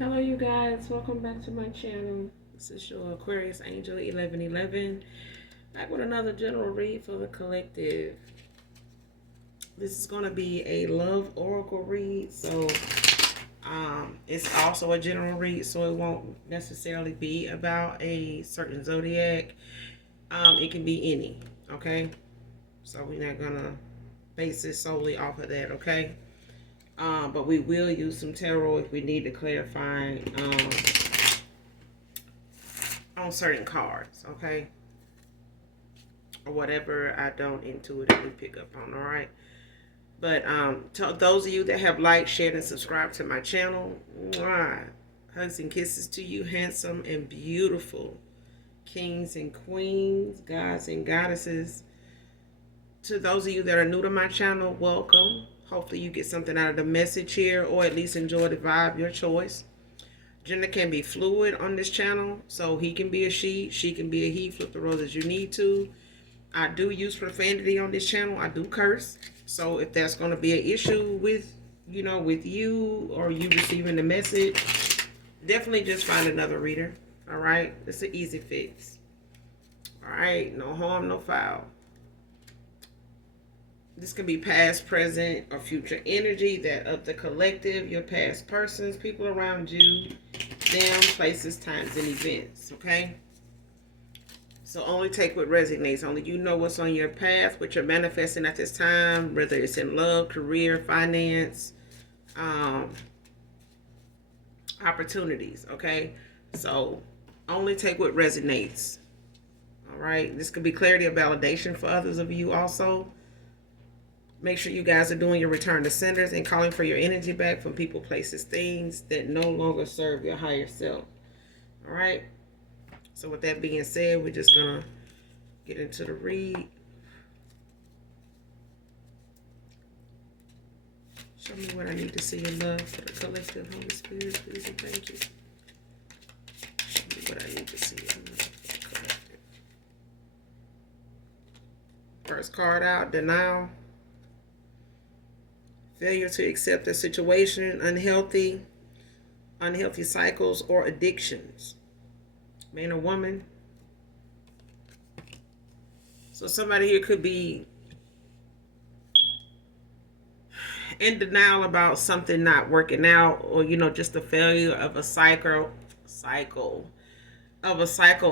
Hello, you guys. Welcome back to my channel. This is your Aquarius Angel 1111. Back with another general read for the collective. This is going to be a love oracle read. So, it's also a general read. So, it won't necessarily be about a certain zodiac. It can be any. Okay. So, we're not going to base it solely off of that. Okay. But we will use some tarot if we need to clarify on certain cards, okay? Or whatever I don't intuitively pick up on, all right? But to those of you that have liked, shared, and subscribed to my channel, mwah, hugs and kisses to you, handsome and beautiful kings and queens, gods and goddesses. To those of you that are new to my channel, welcome. Hopefully you get something out of the message here, or at least enjoy the vibe, your choice. Gender can be fluid on this channel, so he can be a she can be a he. Flip the roles as you need to. I do use profanity on this channel. I do curse. So if that's going to be an issue with, with you or you receiving the message, definitely just find another reader. All right? It's an easy fix. All right? No harm, no foul. This can be past, present, or future energy that of the collective, your past persons, people around you, them, places, times, and events, okay? So only take what resonates. Only you know what's on your path, what you're manifesting at this time, whether it's in love, career, finance, opportunities, okay? So only take what resonates, all right? This could be clarity or validation for others of you also. Make sure you guys are doing your return to senders and calling for your energy back from people, places, things that no longer serve your higher self. All right. So with that being said, we're just going to get into the read. Show me what I need to see in love for the collective. Holy Spirit, please and thank you. Show me what I need to see in love for the collective. First card out, denial. Failure to accept a situation, unhealthy cycles or addictions. Man or woman. So somebody here could be in denial about something not working out, or just the failure of a cycle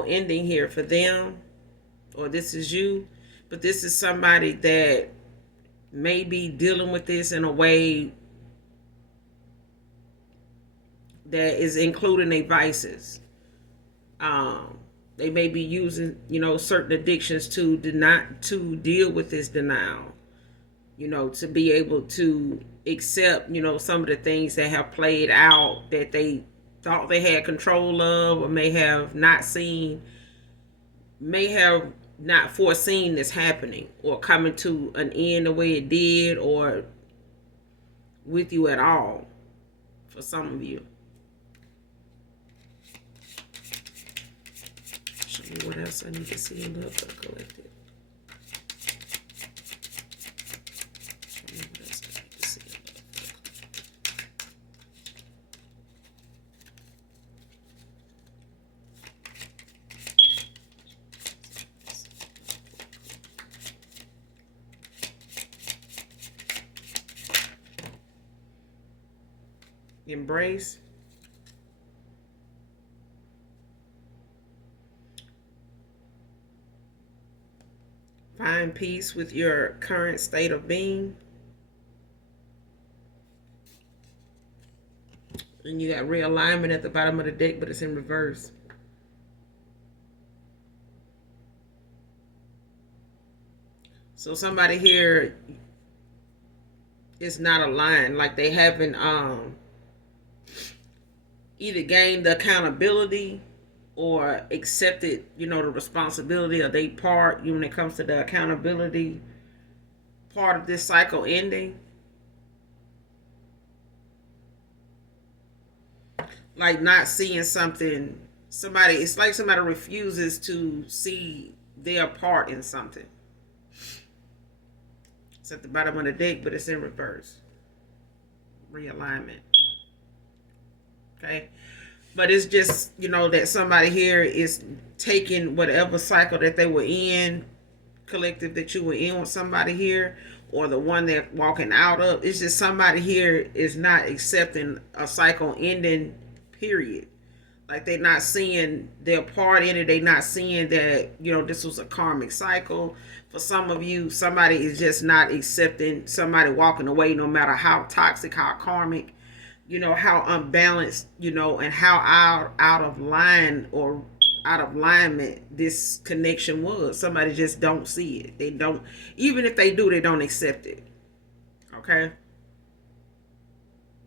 ending here for them, or this is you. But this is somebody that may be dealing with this in a way that is including their vices. They may be using, certain addictions to deal with this denial. To be able to accept, some of the things that have played out that they thought they had control of, or may have not foreseen this happening or coming to an end the way it did, or with you at all, for some of you. Show me what else I need to see in love for the collective. Show me what else I need to see in love for the collective. Embrace. Find peace with your current state of being. And you got realignment at the bottom of the deck, but it's in reverse. So somebody here is not aligned, like they haven't either gained the accountability or accepted, the responsibility of their part when it comes to the accountability part of this cycle ending. Like not seeing something, it's like somebody refuses to see their part in something. It's at the bottom of the deck, but it's in reverse. Realignment. Okay. But it's just, that somebody here is taking whatever cycle that they were in, collective that you were in with somebody here, or the one they're walking out of. It's just somebody here is not accepting a cycle ending, period. Like they're not seeing their part in it. They're not seeing that, this was a karmic cycle. For some of you, somebody is just not accepting somebody walking away, no matter how toxic, how karmic, how unbalanced, and how out of line or out of alignment this connection was. Somebody just don't see it. They don't, even if they do, they don't accept it. Okay.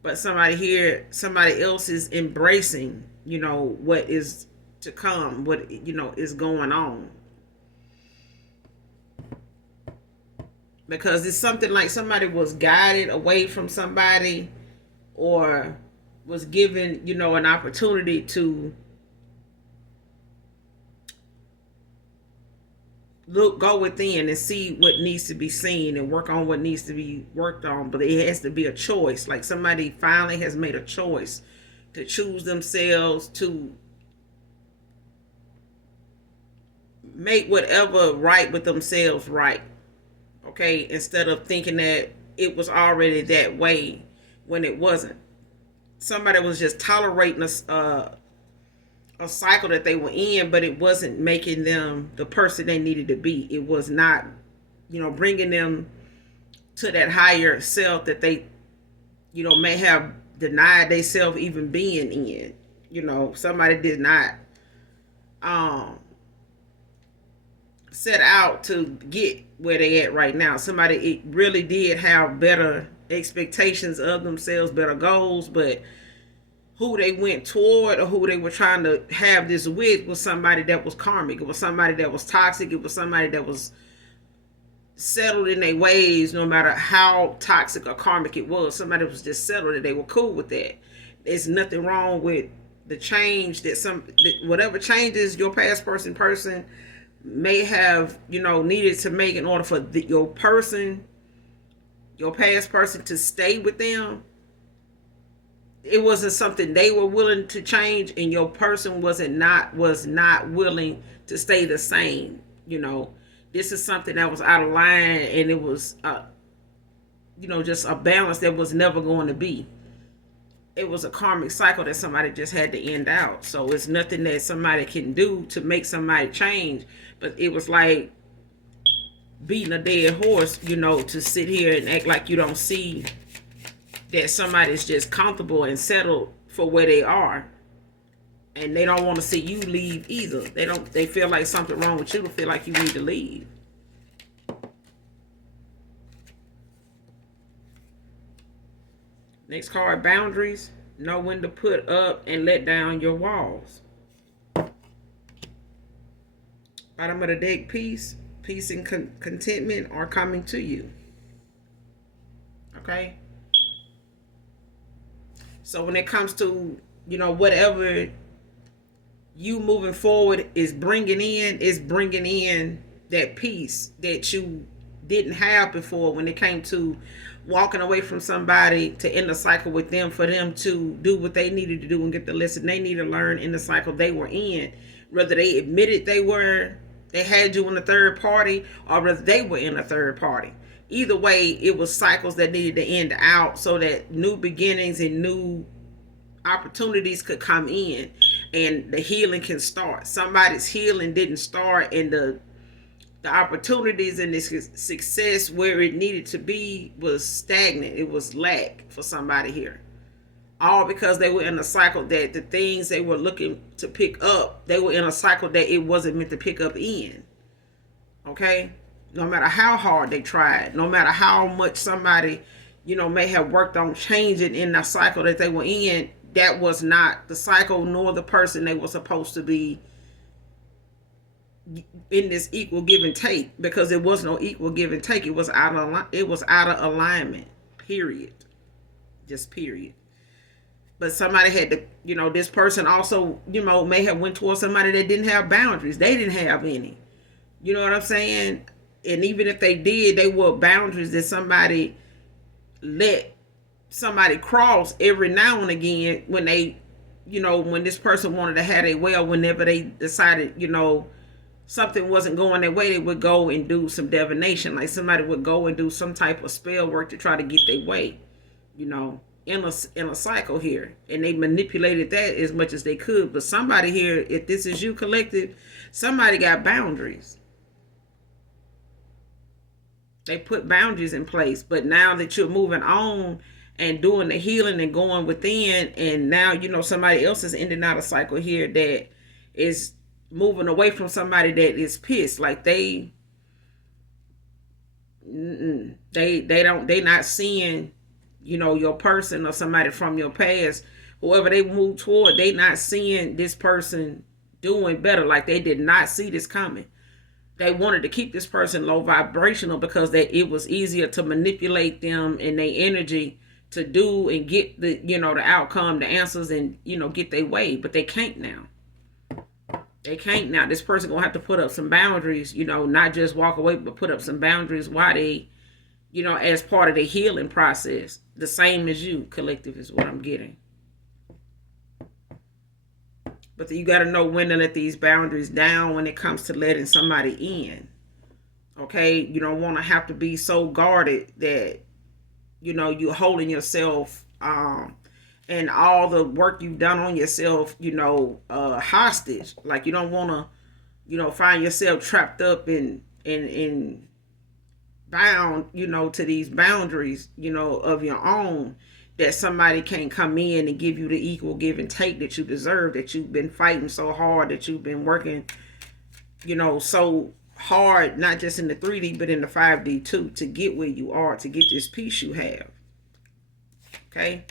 But somebody here, somebody else is embracing, what is to come, what, is going on. Because it's something like somebody was guided away from somebody, or was given, an opportunity to go within and see what needs to be seen and work on what needs to be worked on. But it has to be a choice. Like somebody finally has made a choice to choose themselves, to make whatever right with themselves right. Okay, instead of thinking that it was already that way when it wasn't. Somebody was just tolerating a cycle that they were in, but it wasn't making them the person they needed to be. It was not, bringing them to that higher self that they, may have denied themselves even being in. Somebody did not set out to get where they at right now. Somebody, it really did have better expectations of themselves, better goals, but who they went toward or who they were trying to have this with was somebody that was karmic. It was somebody that was toxic. It was somebody that was settled in their ways, no matter how toxic or karmic it was. Somebody was just settled and they were cool with that. There's nothing wrong with the change whatever changes your past person may have, needed to make in order for your past person to stay with them. It wasn't something they were willing to change, and your person was not willing to stay the same. This is something that was out of line, and it was just a balance that was never going to be. It was a karmic cycle that somebody just had to end out. So it's nothing that somebody can do to make somebody change. But it was like beating a dead horse, to sit here and act like you don't see that somebody's just comfortable and settled for where they are, and they don't want to see you leave either. They feel like something wrong with you, to feel like you need to leave. Next card, boundaries. Know when to put up and let down your walls. Bottom of the deck, peace and contentment are coming to you. Okay. So when it comes to, whatever you moving forward is bringing in that peace that you didn't have before, when it came to walking away from somebody to end the cycle with them, for them to do what they needed to do and get the lesson they need to learn in the cycle they were in. Whether they admitted they had you in a third party, or whether they were in a third party. Either way, it was cycles that needed to end out so that new beginnings and new opportunities could come in and the healing can start. Somebody's healing didn't start, and the opportunities and the success where it needed to be was stagnant. It was lack for somebody here. All because they were in a cycle that the things they were looking to pick up, they were in a cycle that it wasn't meant to pick up in. Okay? No matter how hard they tried, no matter how much somebody, may have worked on changing in the cycle that they were in, that was not the cycle nor the person they were supposed to be in this equal give and take, because there was no equal give and take. It was out of alignment. Period. Just period. But somebody had to, this person also, may have went towards somebody that didn't have boundaries. They didn't have any. You know what I'm saying? And even if they did, they were boundaries that somebody let somebody cross every now and again when they when this person wanted to have their way, or whenever they decided, something wasn't going their way, they would go and do some divination. Like somebody would go and do some type of spell work to try to get their way, in a cycle here. And they manipulated that as much as they could. But somebody here, if this is you, collective, somebody got boundaries. They put boundaries in place. But now that you're moving on and doing the healing and going within, and now somebody else is ending out a cycle here that is moving away from somebody that is pissed. Like they not seeing your person or somebody from your past, whoever they move toward, they not seeing this person doing better. Like they did not see this coming. They wanted to keep this person low vibrational because it was easier to manipulate them and their energy to do and get the the outcome, the answers, and get their way. But they can't now. They can't now. This person gonna have to put up some boundaries, not just walk away, but put up some boundaries while they, as part of the healing process. The same as you, collective, is what I'm getting. But you got to know when to let these boundaries down when it comes to letting somebody in. Okay? You don't want to have to be so guarded that, you're holding yourself and all the work you've done on yourself, hostage. Like you don't want to, find yourself trapped up in bound, to these boundaries, of your own, that somebody can't come in and give you the equal give and take that you deserve, that you've been fighting so hard, that you've been working, so hard, not just in the 3D, but in the 5D too, to get where you are, to get this peace you have. Okay?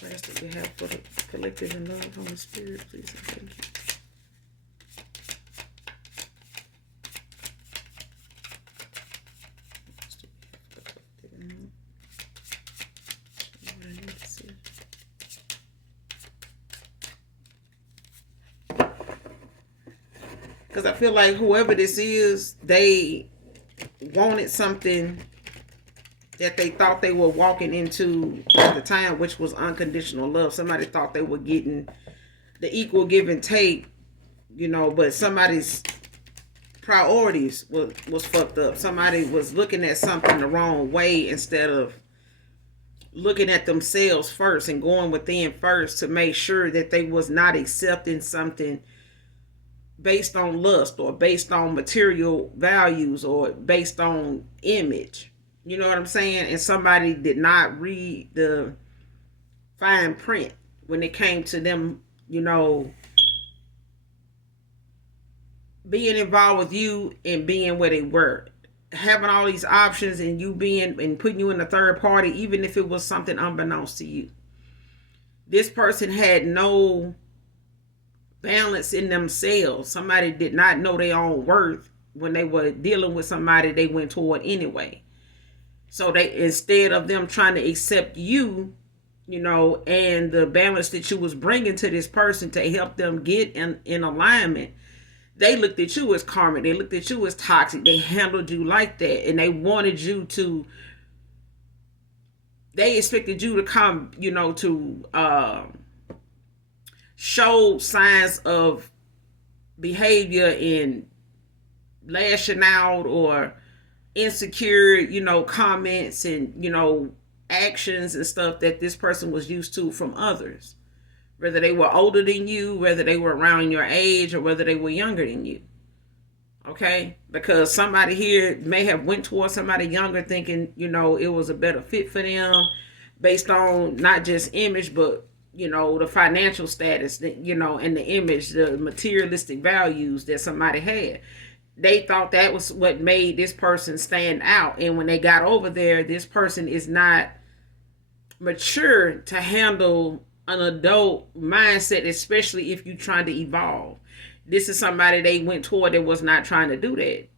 What else do we have for the collective and love, Holy Spirit, please and thank you. Because I feel like whoever this is, they wanted something that they thought they were walking into at the time, which was unconditional love. Somebody thought they were getting the equal give and take, but somebody's priorities was fucked up. Somebody was looking at something the wrong way instead of looking at themselves first and going within first to make sure that they was not accepting something based on lust or based on material values or based on image. You know what I'm saying? And somebody did not read the fine print when it came to them, being involved with you and being where they were. Having all these options and you being and putting you in a third party, even if it was something unbeknownst to you. This person had no balance in themselves. Somebody did not know their own worth when they were dealing with somebody they went toward anyway. So they, instead of them trying to accept you, and the balance that you was bringing to this person to help them get in alignment, they looked at you as karmic. They looked at you as toxic. They handled you like that. And they wanted you to, they expected you to come, to show signs of behavior in lashing out or insecure, comments and, actions and stuff that this person was used to from others. Whether they were older than you, whether they were around your age, or whether they were younger than you. Okay? Because somebody here may have went towards somebody younger thinking, it was a better fit for them based on not just image, but, the financial status, and the image, the materialistic values that somebody had. They thought that was what made this person stand out. And when they got over there, this person is not mature to handle an adult mindset, especially if you're trying to evolve. This is somebody they went toward that was not trying to do that.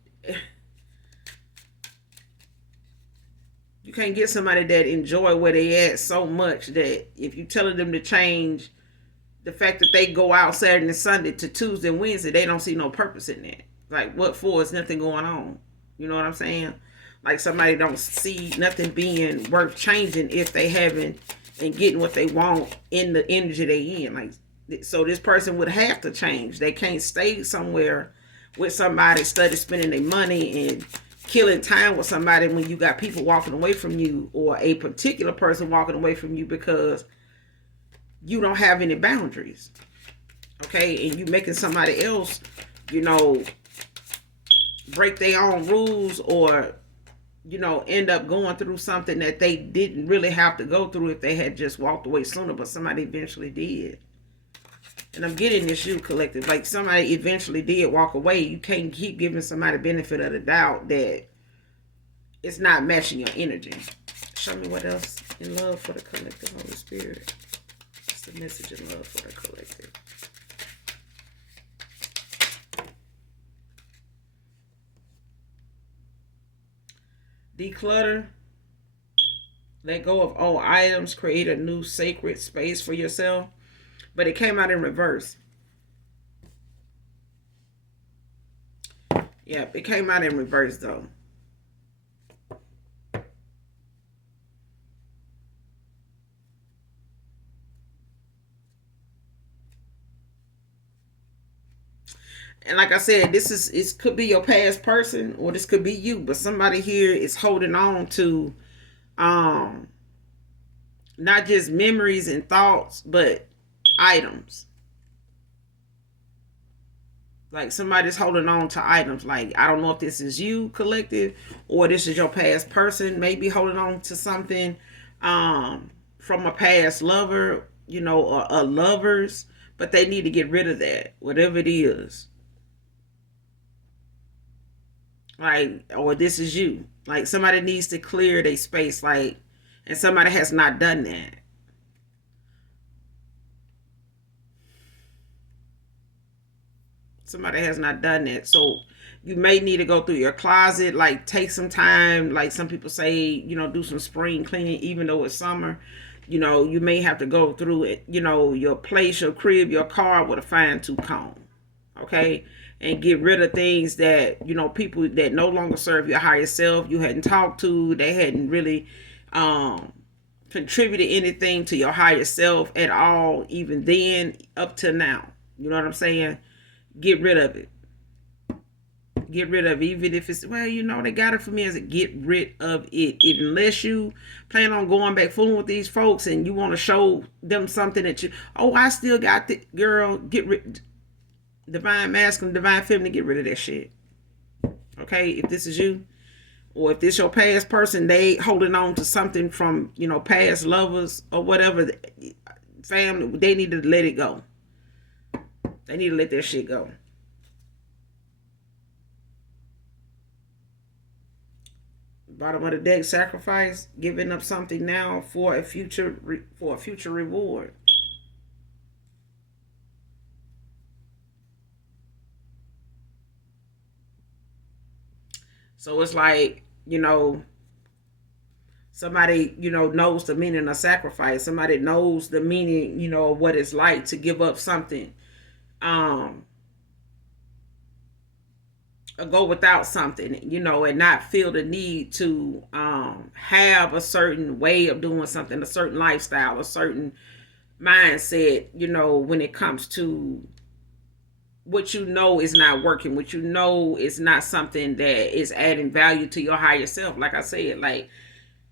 You can't get somebody that enjoy where they at so much that if you telling them to change the fact that they go out Saturday and Sunday to Tuesday and Wednesday, they don't see no purpose in that. Like, what for? Is nothing going on. You know what I'm saying? Like, somebody don't see nothing being worth changing if they haven't and getting what they want in the energy they in. Like, so this person would have to change. They can't stay somewhere with somebody, study spending their money and killing time with somebody when you got people walking away from you, or a particular person walking away from you because you don't have any boundaries. Okay, and you making somebody else, you know, break their own rules, or end up going through something that they didn't really have to go through if they had just walked away sooner, but somebody eventually did. And I'm getting this, you collective, like somebody eventually did walk away. You can't keep giving somebody benefit of the doubt that it's not matching your energy. Show me what else in love for the collective, Holy Spirit. What's the message in love for the collective? Declutter. Let go of old items. Create a new sacred space for yourself. But it came out in reverse. Yeah, it came out in reverse though. And like I said, it could be your past person, or this could be you, but somebody here is holding on to um not just memories and thoughts, but items. Like somebody's holding on to items. Like, I don't know if this is you, collective, or this is your past person, maybe holding on to something from a past lover, or a lovers, but they need to get rid of that, whatever it is. Like, or this is you. Like, somebody needs to clear their space, like, and somebody has not done that. Somebody has not done that. So you may need to go through your closet, like take some time, like some people say, do some spring cleaning, even though it's summer. You may have to go through it, your place, your crib, your car with a fine tooth comb. Okay. And get rid of things that, people that no longer serve your higher self, you hadn't talked to, they hadn't really contributed anything to your higher self at all, even then up to now. You know what I'm saying? Get rid of it. Get rid of it. Even if it's, well, they got it for me, as a get rid of it. Even unless you plan on going back fooling with these folks and you want to show them something that I still got the girl, get rid. Divine masculine, divine feminine, get rid of that shit. Okay, if this is you, or if this your past person, they holding on to something from past lovers or whatever, family, they need to let it go. They need to let that shit go. Bottom of the deck, sacrifice, giving up something now for a future reward. So it's like, somebody, knows the meaning of sacrifice. Somebody knows the meaning, of what it's like to give up something. Or go without something, and not feel the need to have a certain way of doing something, a certain lifestyle, a certain mindset, when it comes to what is not working, what is not something that is adding value to your higher self. Like I said, like,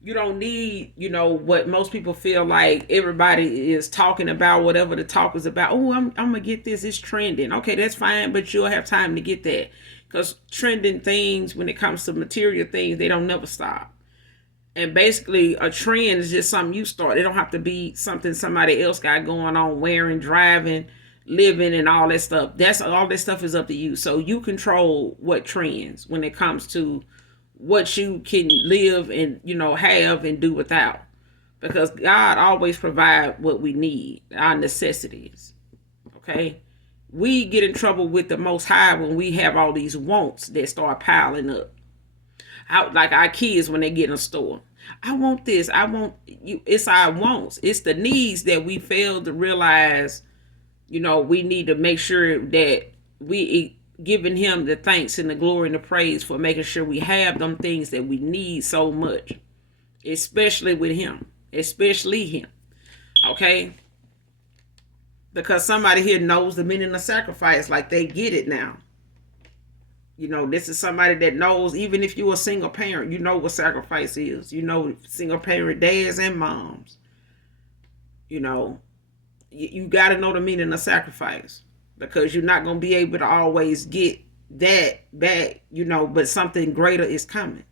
you don't need, what most people feel like everybody is talking about, whatever the talk is about. Oh, I'm gonna get this, it's trending. Okay, that's fine, but you'll have time to get that. Because trending things, when it comes to material things, they don't never stop. And basically, a trend is just something you start. It don't have to be something somebody else got going on, wearing, driving, living, and all that stuff. All that stuff is up to you. So you control what trends when it comes to what you can live and have and do without. Because God always provides what we need, our necessities. Okay? We get in trouble with the Most High when we have all these wants that start piling up. Like our kids when they get in a store. I want this. I want you. It's our wants. It's the needs that we fail to realize. We need to make sure that we giving him the thanks and the glory and the praise for making sure we have them things that we need so much. Especially with him. Especially him. Okay? Because somebody here knows the meaning of sacrifice, like they get it now. You know, this is somebody that knows, even if you're a single parent, you know what sacrifice is. You know, single parent dads and moms. You know, you got to know the meaning of sacrifice, because you're not going to be able to always get that back, you know, but something greater is coming.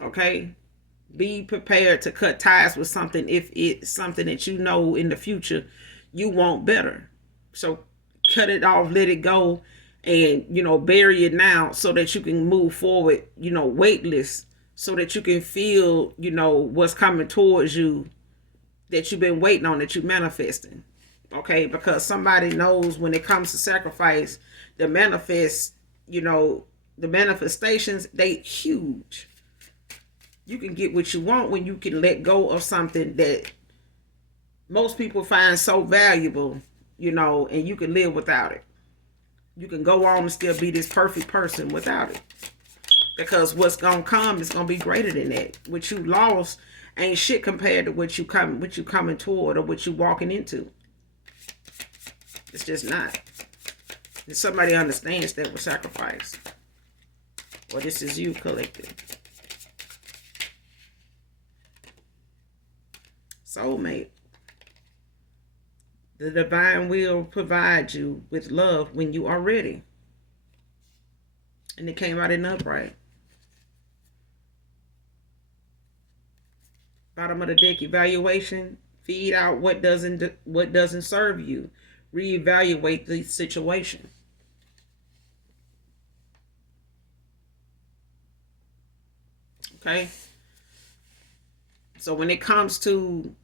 Okay? Be prepared to cut ties with something if it's something that you know in the future you want better. So cut it off, let it go, and, you know, bury it now so that you can move forward, you know, weightless, so that you can feel, you know, what's coming towards you that you've been waiting on, that you're manifesting. Okay? Because somebody knows when it comes to sacrifice, the manifest, you know, the manifestations, they huge. You can get what you want when you can let go of something that most people find so valuable, you know, and you can live without it. You can go on and still be this perfect person without it. Because what's gonna come is gonna be greater than that. What you lost ain't shit compared to what you coming toward or what you walking into. It's just not. If somebody understands that with sacrifice. Well, this is you, collective. Soulmate. The divine will provide you with love when you are ready. And it came out in upright. Bottom of the deck, evaluation. Feed out what doesn't serve you. Reevaluate the situation. Okay? So when it comes to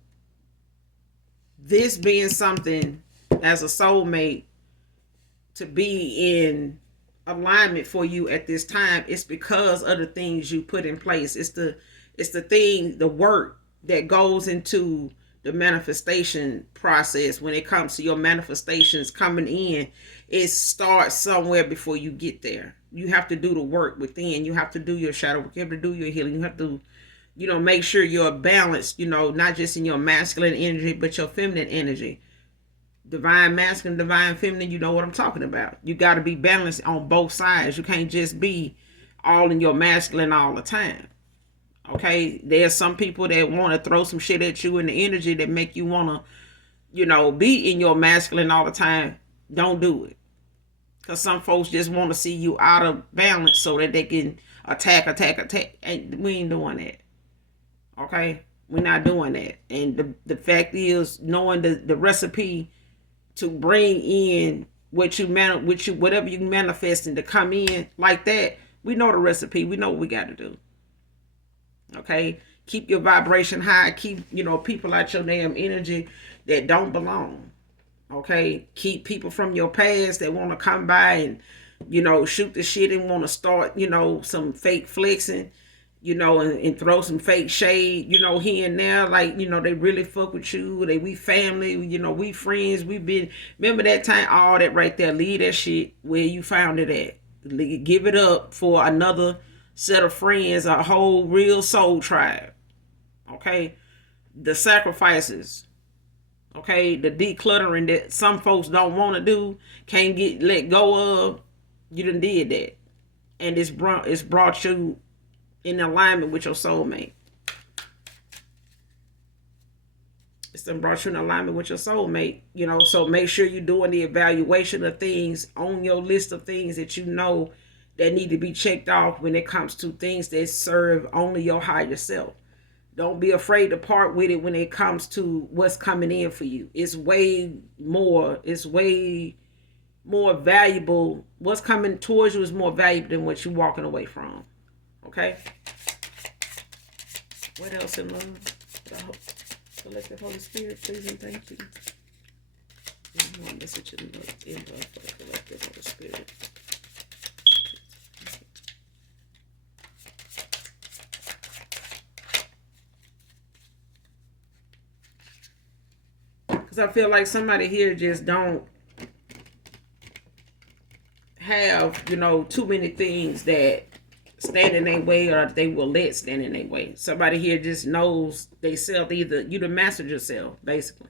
this being something as a soulmate to be in alignment for you at this time, it's because of the things you put in place. It's the work that goes into the manifestation process. When it comes to your manifestations coming in, it starts somewhere before you get there. You have to do the work within. You have to do your shadow work. You have to do your healing. You have to, you know, make sure you're balanced, you know, not just in your masculine energy, but your feminine energy. Divine masculine, divine feminine, you know what I'm talking about. You got to be balanced on both sides. You can't just be all in your masculine all the time. Okay? There's some people that want to throw some shit at you in the energy that make you want to, you know, be in your masculine all the time. Don't do it. Because some folks just want to see you out of balance so that they can attack. And we ain't doing that. Okay? We're not doing that. And the fact is, knowing the recipe to bring in whatever you manifesting to come in like that, we know the recipe. We know what we got to do. Okay? Keep your vibration high. Keep, you know, people out your damn energy that don't belong. Okay? Keep people from your past that want to come by and, you know, shoot the shit and want to start, you know, some fake flexing, you know, and throw some fake shade, you know, here and there. Like, you know, they really fuck with you. We family, you know, we friends. Remember that time, all that right there. Leave that shit where you found it at. Give it up for another set of friends, a whole real soul tribe. Okay? The sacrifices. Okay? The decluttering that some folks don't want to do, can't let go of. You done did that. And it's brought you in alignment with your soulmate. It's done brought you in alignment with your soulmate, you know. So make sure you're doing the evaluation of things on your list of things that you know that need to be checked off when it comes to things that serve only your higher self. Don't be afraid to part with it when it comes to what's coming in for you. It's way more valuable. What's coming towards you is more valuable than what you're walking away from. Okay? What else in love? Collective Holy Spirit, please and thank you. One message in love for the collective Holy Spirit. Because I feel like somebody here just don't have, you know, too many things that stand in their way or they will let stand in their way. Somebody here just knows they self, either you the master yourself, basically.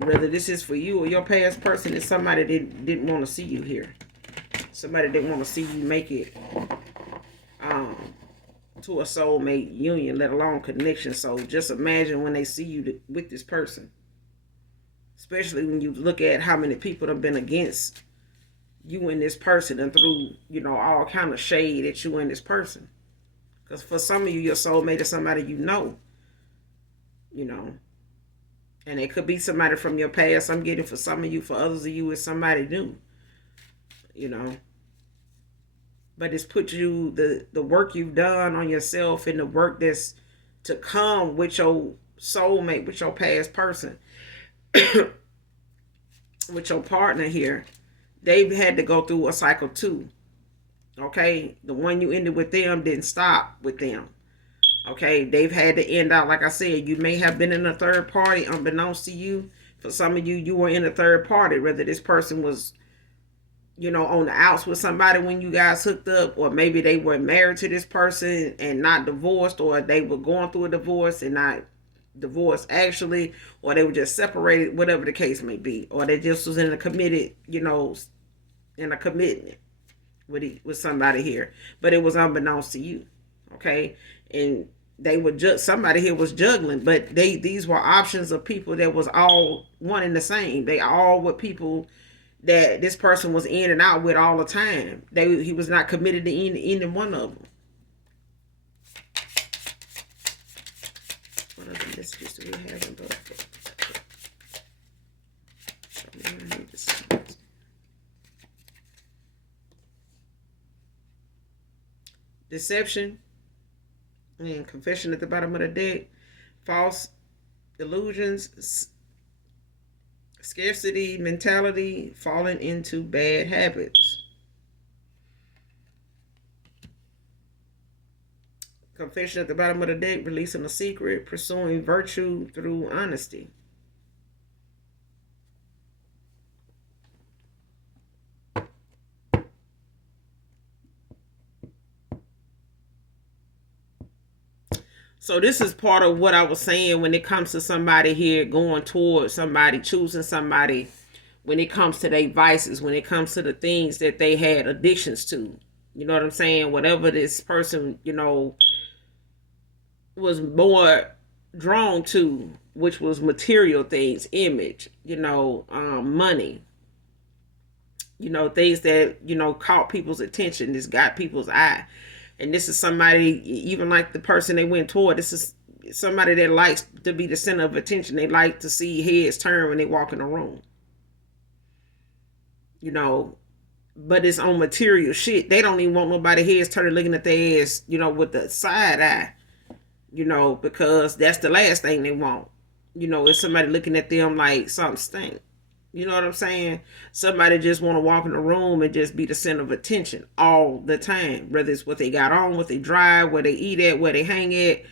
Whether this is for you or your past person, is somebody that didn't want to see you here. Somebody didn't want to see you make it um, to a soulmate union, let alone connection. So just imagine when they see you with this person, especially when you look at how many people have been against you and this person, and through all kind of shade at you and this person. Because for some of you, your soulmate is somebody you know, and it could be somebody from your past. I'm getting for some of you. For others of you, it's somebody new. You know, but it's put you the work you've done on yourself and the work that's to come with your soulmate, with your past person, with your partner here. They've had to go through a cycle too. Okay, the one you ended with them didn't stop with them. Okay, they've had to end out. Like I said, you may have been in a third party unbeknownst to you. For some of you, you were in a third party, whether this person was on the outs with somebody when you guys hooked up, or maybe they were married to this person and not divorced, or they were going through a divorce and not divorced actually, or they were just separated, whatever the case may be, or they just was in a committed, in a commitment with somebody here, but it was unbeknownst to you. Okay, and they were just somebody here was juggling, but these were options of people that was all one and the same. They all were people that this person was in and out with all the time. He was not committed to any one of them. What other messages do we have in both? Deception and confession at the bottom of the deck. False illusions, scarcity mentality, falling into bad habits. Confession at the bottom of the deck, releasing a secret, pursuing virtue through honesty. So this is part of what I was saying when it comes to somebody here going towards somebody, choosing somebody, when it comes to their vices, when it comes to the things that they had addictions to. You know what I'm saying? Whatever this person, was more drawn to, which was material things, image, money, things that, caught people's attention, this got people's eye. And this is somebody, even like the person they went toward, this is somebody that likes to be the center of attention. They like to see heads turn when they walk in a room. But it's on material shit. They don't even want nobody heads turning looking at their ass, with the side eye, because that's the last thing they want. It's somebody looking at them like something stink. You know what I'm saying? Somebody just want to walk in the room and just be the center of attention all the time. Whether it's what they got on, what they drive, where they eat at, where they hang at,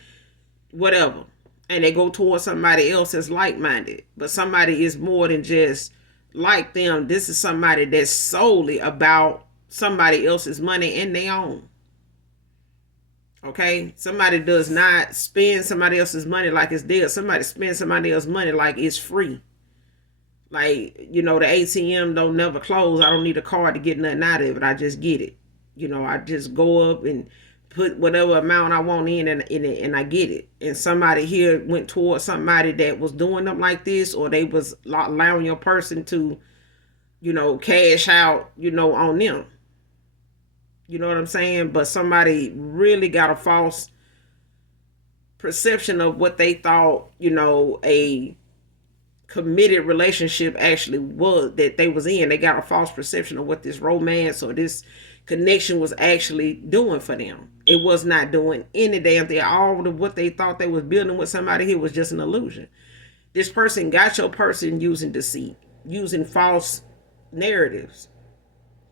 whatever. And they go towards somebody else that's like-minded. But somebody is more than just like them. This is somebody that's solely about somebody else's money and their own. Okay? Somebody does not spend somebody else's money like it's theirs. Somebody spends somebody else's money like it's free. Like, the ATM don't never close. I don't need a card to get nothing out of it. I just get it. I just go up and put whatever amount I want in and I get it. And somebody here went towards somebody that was doing them like this, or they was allowing your person to, cash out, on them. You know what I'm saying? But somebody really got a false perception of what they thought, a committed relationship actually was, that they was in. They got a false perception of what this romance or this connection was actually doing for them. It was not doing any damn thing. All of what they thought they was building with somebody here was just an illusion. This person got your person using deceit, using false narratives.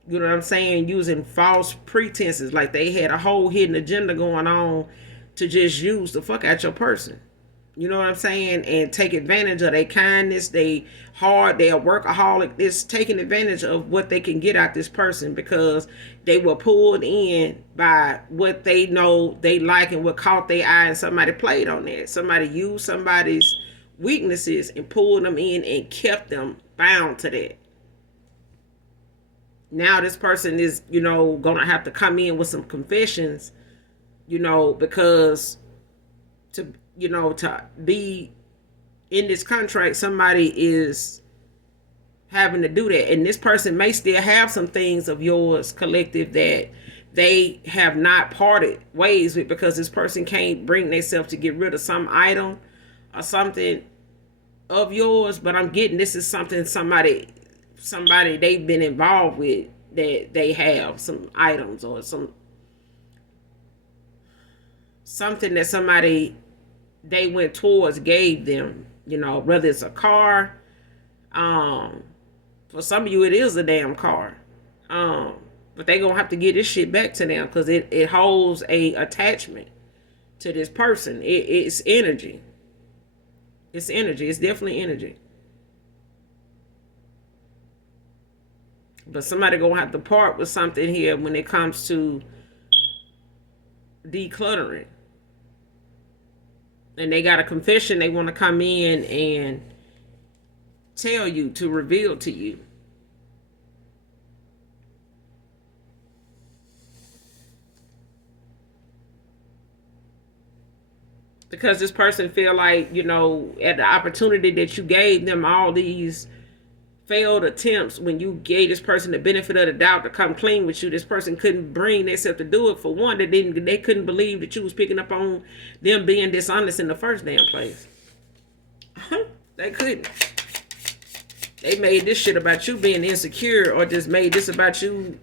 You know what I'm saying? Using false pretenses, like they had a whole hidden agenda going on to just use the fuck out your person. You know what I'm saying? And take advantage of their kindness, they hard, they a workaholic. It's taking advantage of what they can get out this person because they were pulled in by what they know they like and what caught their eye, and somebody played on that. Somebody used somebody's weaknesses and pulled them in and kept them bound to that. Now this person is, gonna have to come in with some confessions, because to be in this contract, somebody is having to do that. And this person may still have some things of yours collective that they have not parted ways with, because this person can't bring themselves to get rid of some item or something of yours. But I'm getting this is something somebody they've been involved with, that they have some items or something that somebody they went towards gave them, whether it's a car. For some of you it is a damn car. But they gonna have to get this shit back to them, because it holds a attachment to this person. It's energy. It's energy. It's definitely energy. But somebody gonna have to part with something here when it comes to decluttering. And they got a confession they want to come in and tell you, to reveal to you. Because this person feel like, at the opportunity that you gave them, all these failed attempts, when you gave this person the benefit of the doubt to come clean with you, this person couldn't bring themselves to do it. For one, they couldn't believe that you was picking up on them being dishonest in the first damn place. They couldn't. They made this shit about you being insecure, or just made this about you,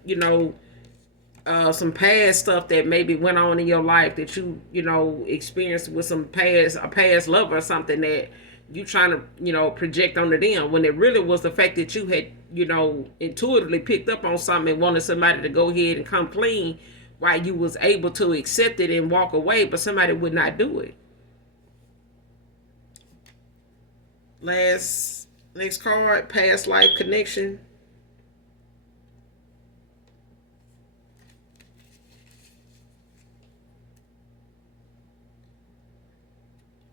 some past stuff that maybe went on in your life that you experienced with a past lover or something, that you trying to project onto them, when it really was the fact that you had intuitively picked up on something and wanted somebody to go ahead and come clean, while you was able to accept it and walk away, but somebody would not do it. Next card, past life connection.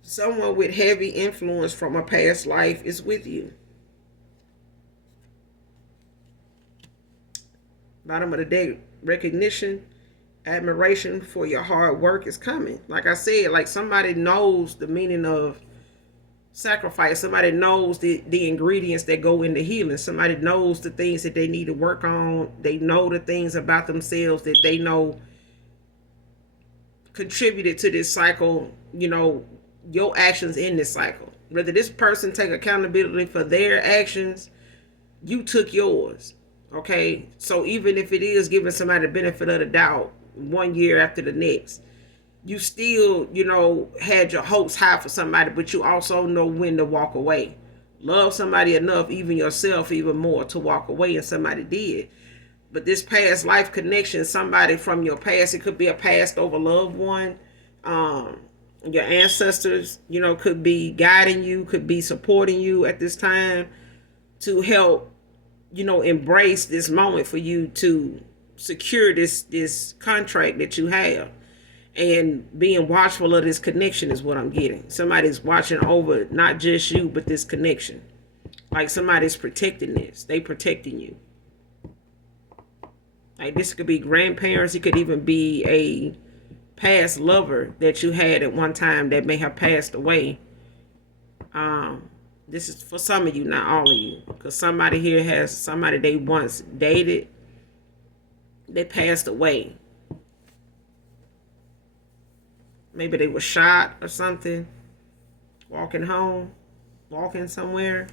Someone with heavy influence from a past life is with you. Bottom of the deck, recognition, admiration for your hard work is coming. Like I said, like somebody knows the meaning of sacrifice. Somebody knows the ingredients that go into healing. Somebody knows the things that they need to work on. They know the things about themselves that they know contributed to this cycle, your actions in this cycle. Whether this person take accountability for their actions, you took yours. Okay, so even if it is giving somebody the benefit of the doubt 1 year after the next, you still, had your hopes high for somebody, but you also know when to walk away. Love somebody enough, even yourself, even more, to walk away, and somebody did. But this past life connection, somebody from your past, it could be a passed over loved one. Your ancestors, could be guiding you, could be supporting you at this time to help, embrace this moment for you to secure this contract that you have. And being watchful of this connection is what I'm getting. Somebody's watching over not just you, but this connection. Like somebody's protecting this. They protecting you. Like this could be grandparents. It could even be a past lover that you had at one time that may have passed away. This is for some of you, not all of you. Because somebody here has somebody they once dated. They passed away. Maybe they were shot or something. Walking somewhere.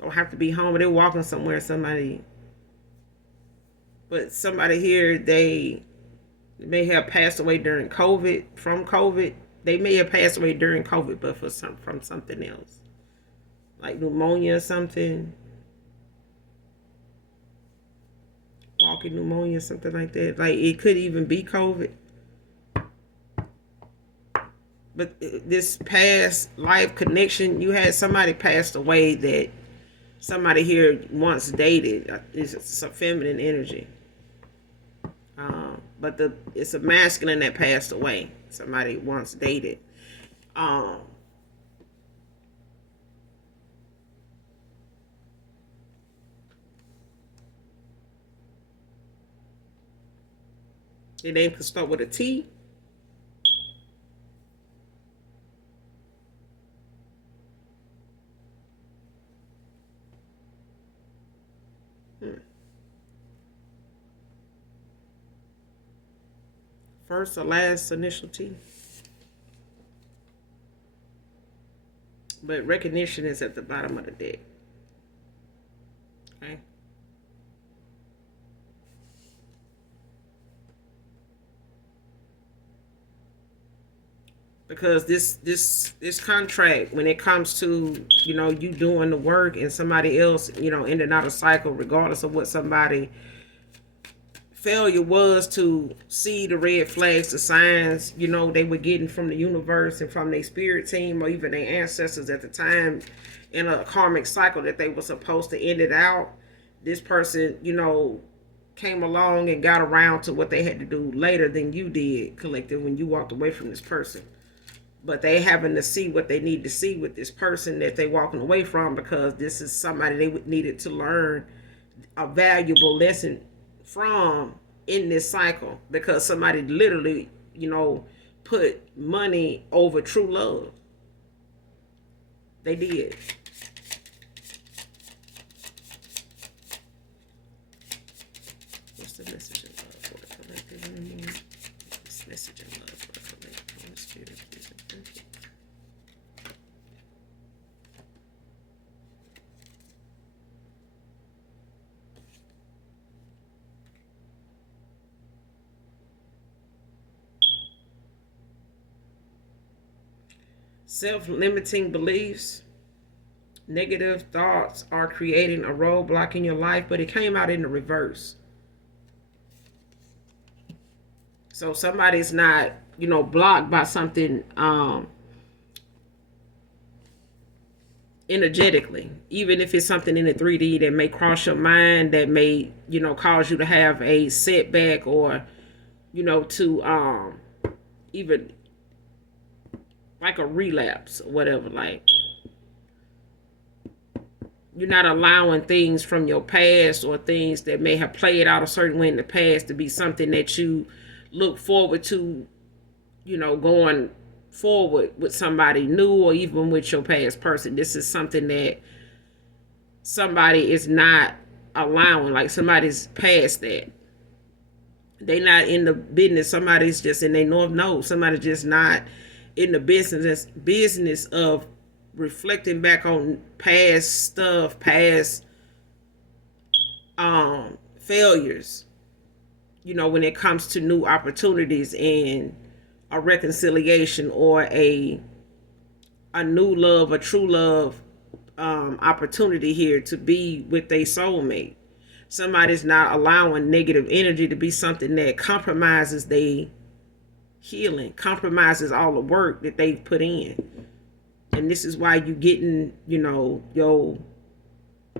Don't have to be home, but they're walking somewhere. Somebody here, they may have passed away during COVID, from COVID. They may have passed away during COVID, but from something else, like pneumonia or something, walking pneumonia, something like that. Like it could even be COVID. But this past life connection, you had somebody passed away that somebody here once dated. It's a feminine energy. But it's a masculine that passed away. Somebody once dated. Your name could start with a T. First or last initial T. But recognition is at the bottom of the deck. Okay. Because this contract, when it comes to, you doing the work and somebody else, ending out a cycle, regardless of what somebody failure was to see the red flags, the signs, they were getting from the universe and from their spirit team or even their ancestors at the time in a karmic cycle that they were supposed to end it out. This person, came along and got around to what they had to do later than you did, collective, when you walked away from this person. But they having to see what they need to see with this person that they walking away from, because this is somebody they needed to learn a valuable lesson from in this cycle, because somebody literally, put money over true love. They did. What's the message in love for the collective anymore? This message in love for the collective spirit, please. Self-limiting beliefs, negative thoughts are creating a roadblock in your life, but it came out in the reverse. So somebody's not, blocked by something energetically, even if it's something in the 3D that may cross your mind, that may, cause you to have a setback, or, to even like a relapse or whatever. Like, you're not allowing things from your past or things that may have played out a certain way in the past to be something that you look forward to, going forward with somebody new, or even with your past person. This is something that somebody is not allowing. Like, somebody's past that. They not in the business. Somebody's just in their north node. Somebody's just not in the business of reflecting back on past stuff, past failures, when it comes to new opportunities and a reconciliation, or a new love, a true love opportunity here to be with a soulmate. Somebody's not allowing negative energy to be something that compromises their healing, compromises all the work that they've put in. And this is why you getting,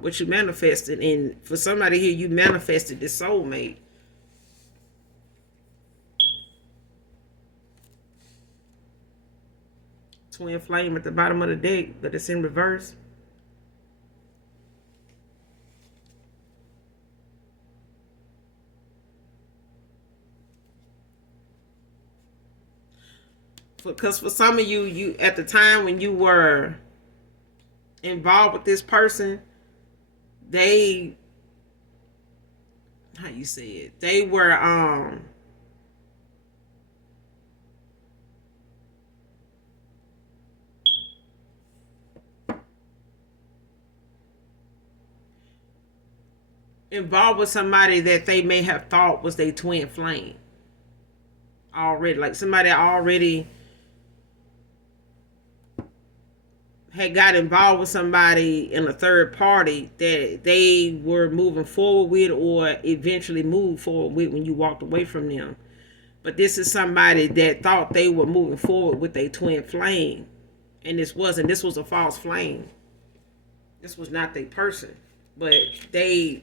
what you manifested. And for somebody here, you manifested this soulmate. Twin flame at the bottom of the deck, but it's in reverse. Because for some of you at the time when you were involved with this person, they, how you say it, they were involved with somebody that they may have thought was their twin flame already. Like somebody already had got involved with somebody in a third party that they were moving forward with or eventually moved forward with when you walked away from them. But this is somebody that thought they were moving forward with a twin flame. And this wasn't. This was a false flame. This was not their person. But they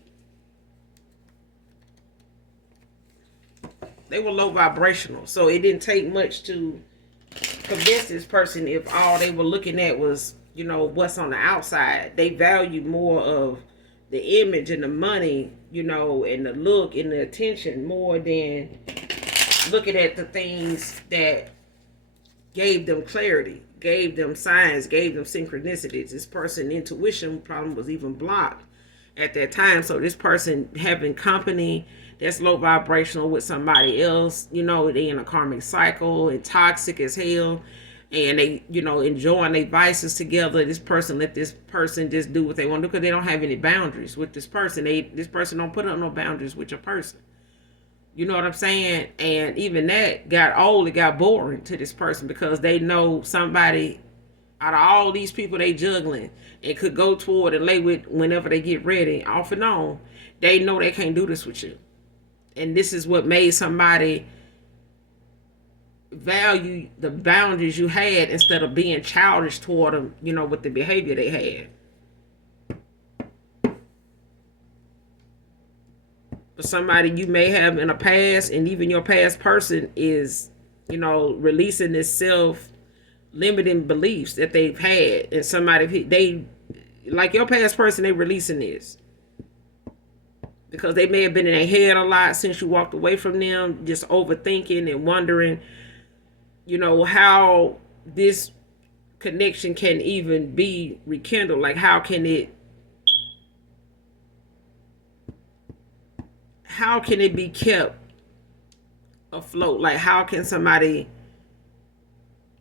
were low vibrational. So it didn't take much to convince this person if all they were looking at was, what's on the outside. They valued more of the image and the money, and the look and the attention more than looking at the things that gave them clarity, gave them signs, gave them synchronicities. This person's intuition problem was even blocked at that time. So this person having company that's low vibrational with somebody else, they in a karmic cycle and toxic as hell, and they, enjoying their vices together. This person let this person just do what they want to do because they don't have any boundaries with this person. This person don't put up no boundaries with your person. You know what I'm saying? And even that got old. It got boring to this person because they know somebody out of all these people they juggling and could go toward and lay with whenever they get ready, off and on. They know they can't do this with you. And this is what made somebody value the boundaries you had instead of being childish toward them, with the behavior they had. But somebody you may have in a past, and even your past person is, releasing this self-limiting beliefs that they've had. And somebody, they, like your past person, they releasing this. Because they may have been in their head a lot since you walked away from them, just overthinking and wondering, how this connection can even be rekindled. Like, how can it be kept afloat? Like, how can somebody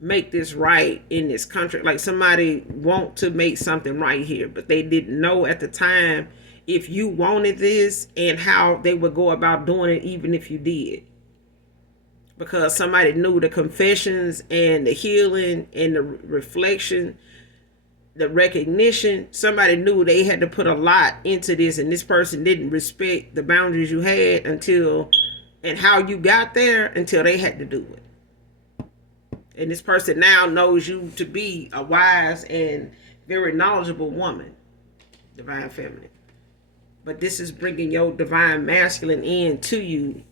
make this right in this country? Like, somebody want to make something right here, but they didn't know at the time if you wanted this and how they would go about doing it, even if you did. Because somebody knew the confessions and the healing and the reflection, the recognition. Somebody knew they had to put a lot into this, and this person didn't respect the boundaries you had and how you got there until they had to do it. And this person now knows you to be a wise and very knowledgeable woman, divine feminine. But this is bringing your divine masculine in to you,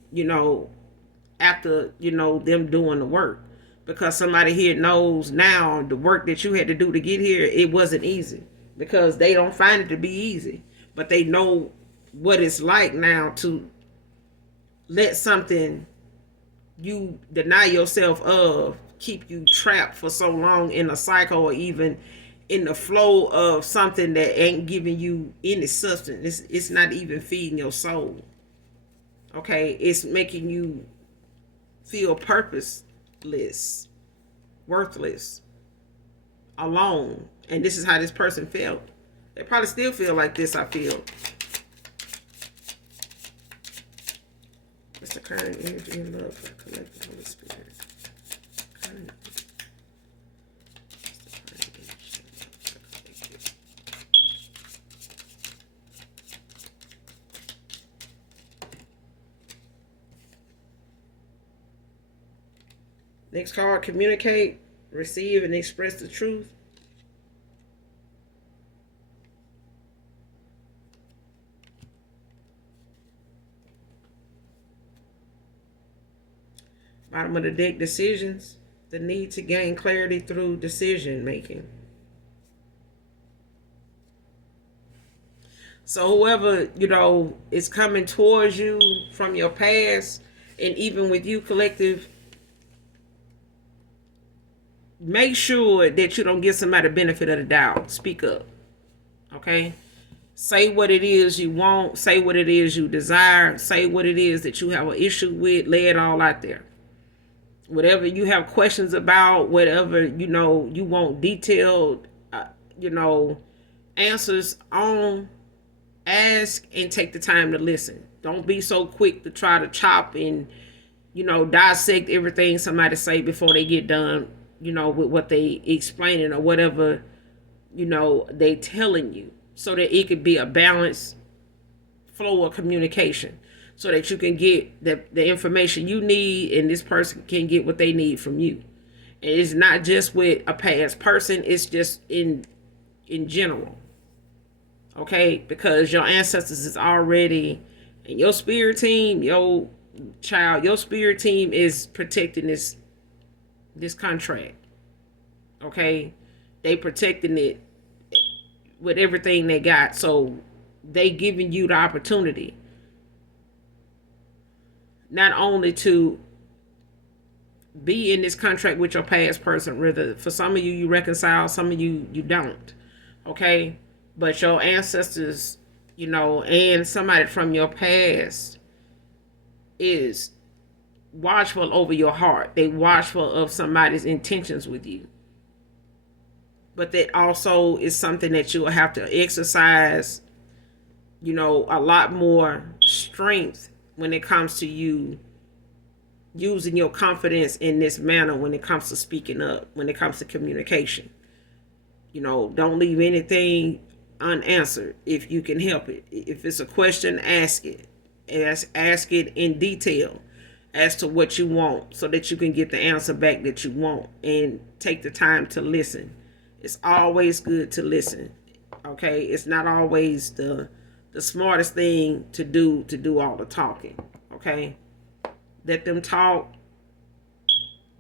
after, them doing the work. Because somebody here knows now the work that you had to do to get here, it wasn't easy. Because they don't find it to be easy. But they know what it's like now to let something you deny yourself of keep you trapped for so long in a cycle, or even in the flow of something that ain't giving you any substance. It's not even feeding your soul. Okay? It's making you feel purposeless, worthless, alone. And this is how this person felt. They probably still feel like this, I feel. What's the current energy and love for the collective Holy Spirit? Next card, communicate, receive, and express the truth. Bottom of the deck, decisions. The need to gain clarity through decision making. So whoever, is coming towards you from your past, and even with you, collective, make sure that you don't give somebody the benefit of the doubt. Speak up. Okay? Say what it is you want. Say what it is you desire. Say what it is that you have an issue with. Lay it all out there. Whatever you have questions about, whatever, you want detailed, answers on, Ask and take the time to listen. Don't be so quick to try to chop and, dissect everything somebody say before they get done, with what they explaining or whatever, they telling you, so that it could be a balanced flow of communication, so that you can get the information you need and this person can get what they need from you. And it's not just with a past person, it's just in general. Okay, because your ancestors is already, and your spirit team, your spirit team is protecting this contract. Okay, they protecting it with everything they got, so they giving you the opportunity not only to be in this contract with your past person. Rather, for some of you reconcile, some of you don't. Okay, but your ancestors, and somebody from your past is watchful over your heart. They watchful of somebody's intentions with you. But that also is something that you will have to exercise, a lot more strength when it comes to you using your confidence in this manner when it comes to speaking up, when it comes to communication. Don't leave anything unanswered if you can help it. If it's a question, ask it. Ask it in detail as to what you want, so that you can get the answer back that you want, and take the time to listen. It's always good to listen. Okay, it's not always the smartest thing to do all the talking. Okay, let them talk,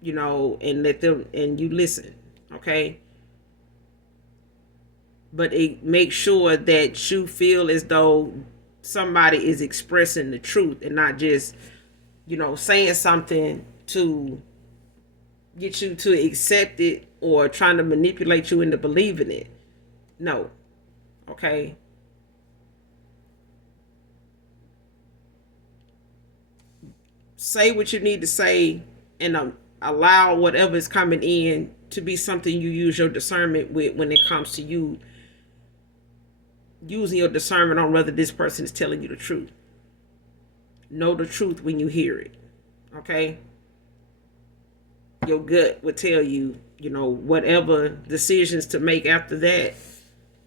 and you listen. Okay, but make sure that you feel as though somebody is expressing the truth, and not just saying something to get you to accept it, or trying to manipulate you into believing it. No. Okay, say what you need to say, and allow whatever is coming in to be something you use your discernment with when it comes to you using your discernment on whether this person is telling you the truth. Know the truth when you hear it. Okay, your gut would tell you, whatever decisions to make after that,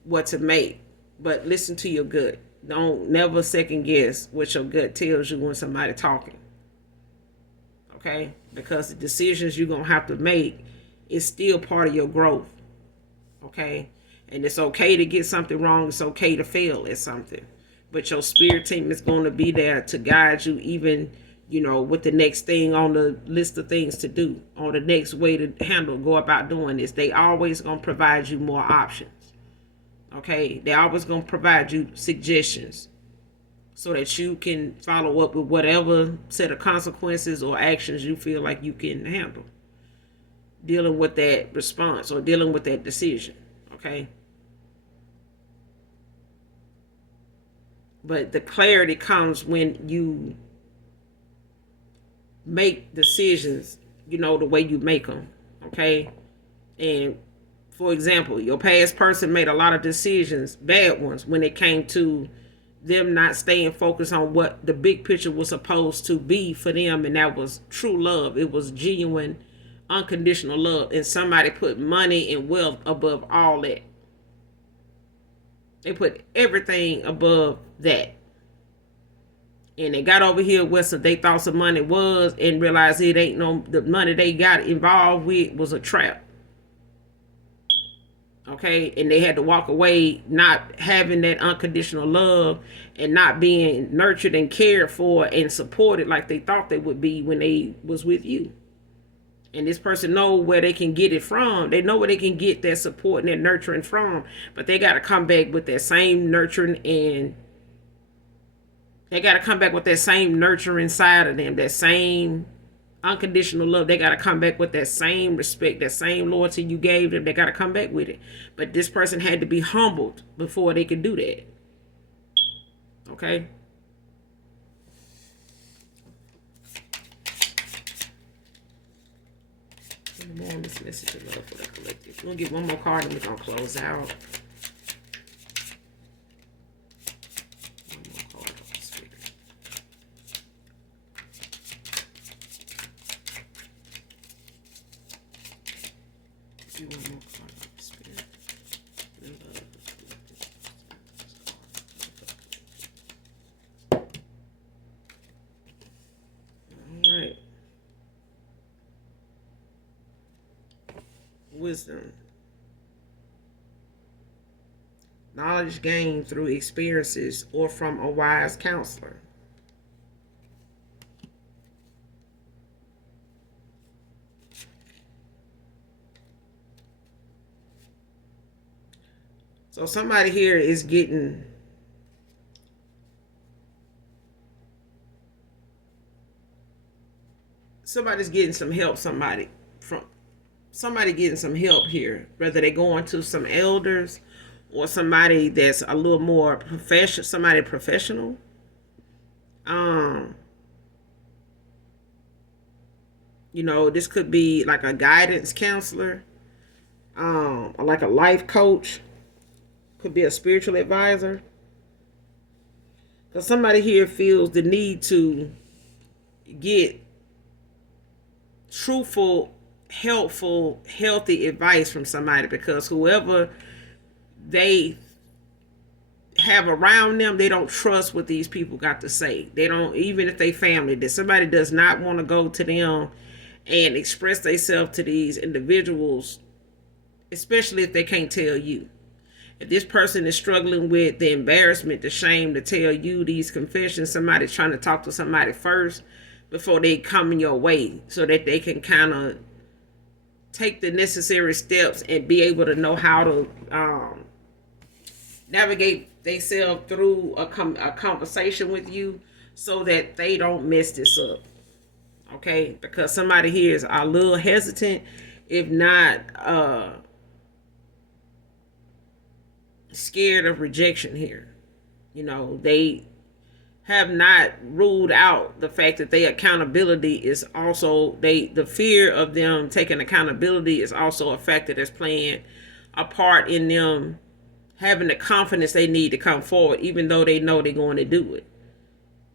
what to make. But listen to your gut. Don't never second guess what your gut tells you when somebody talking. Okay, because the decisions you're gonna have to make is still part of your growth. Okay, and it's okay to get something wrong. It's okay to fail at something, but your spirit team is going to be there to guide you, even with the next thing on the list of things to do, or the next way to go about doing this. They always going to provide you more options. Okay, they always going to provide you suggestions, so that you can follow up with whatever set of consequences or actions you feel like you can handle, dealing with that response or dealing with that decision. Okay, but the clarity comes when you make decisions, the way you make them. Okay, and for example, your past person made a lot of decisions, bad ones, when it came to them not staying focused on what the big picture was supposed to be for them, and that was true love. It was genuine, unconditional love, and somebody put money and wealth above all that. They put everything above that, and they got over here where they thought some money was, and realized it ain't the money they got involved with was a trap. Okay, and they had to walk away not having that unconditional love, and not being nurtured and cared for and supported like they thought they would be when they was with you. And this person know where they can get it from. They know where they can get that support and that nurturing from, but they got to come back with that same nurturing, and they got to come back with that same nurturing side of them, that same unconditional love. They got to come back with that same respect, that same loyalty you gave them. They got to come back with it. But this person had to be humbled before they could do that. Okay? More on this message of love for the collective. We're going to get one more card and we're going to close out. wisdom, knowledge gained through experiences or from a wise counselor. So somebody here is getting somebody's getting some help. Somebody getting some help here, whether they're going to some elders or somebody that's a little more professional, somebody professional. Um, this could be like a guidance counselor, or like a life coach, could be a spiritual advisor. Because somebody here feels the need to get truthful, helpful, healthy advice from somebody, because whoever they have around them, they don't trust what these people got to say. They don't, even if they family, that somebody does not want to go to them and express themselves to these individuals, especially if they can't tell you. If this person is struggling with the embarrassment, the shame to tell you these confessions, somebody's trying to talk to somebody first before they come in your way, so that they can kind of take the necessary steps and be able to know how to navigate themselves through a conversation with you, so that they don't mess this up. Okay, because somebody here is a little hesitant, if not scared of rejection here. They have not ruled out the fact that their accountability is also, the fear of them taking accountability is also a factor that's playing a part in them having the confidence they need to come forward, even though they know they're going to do it.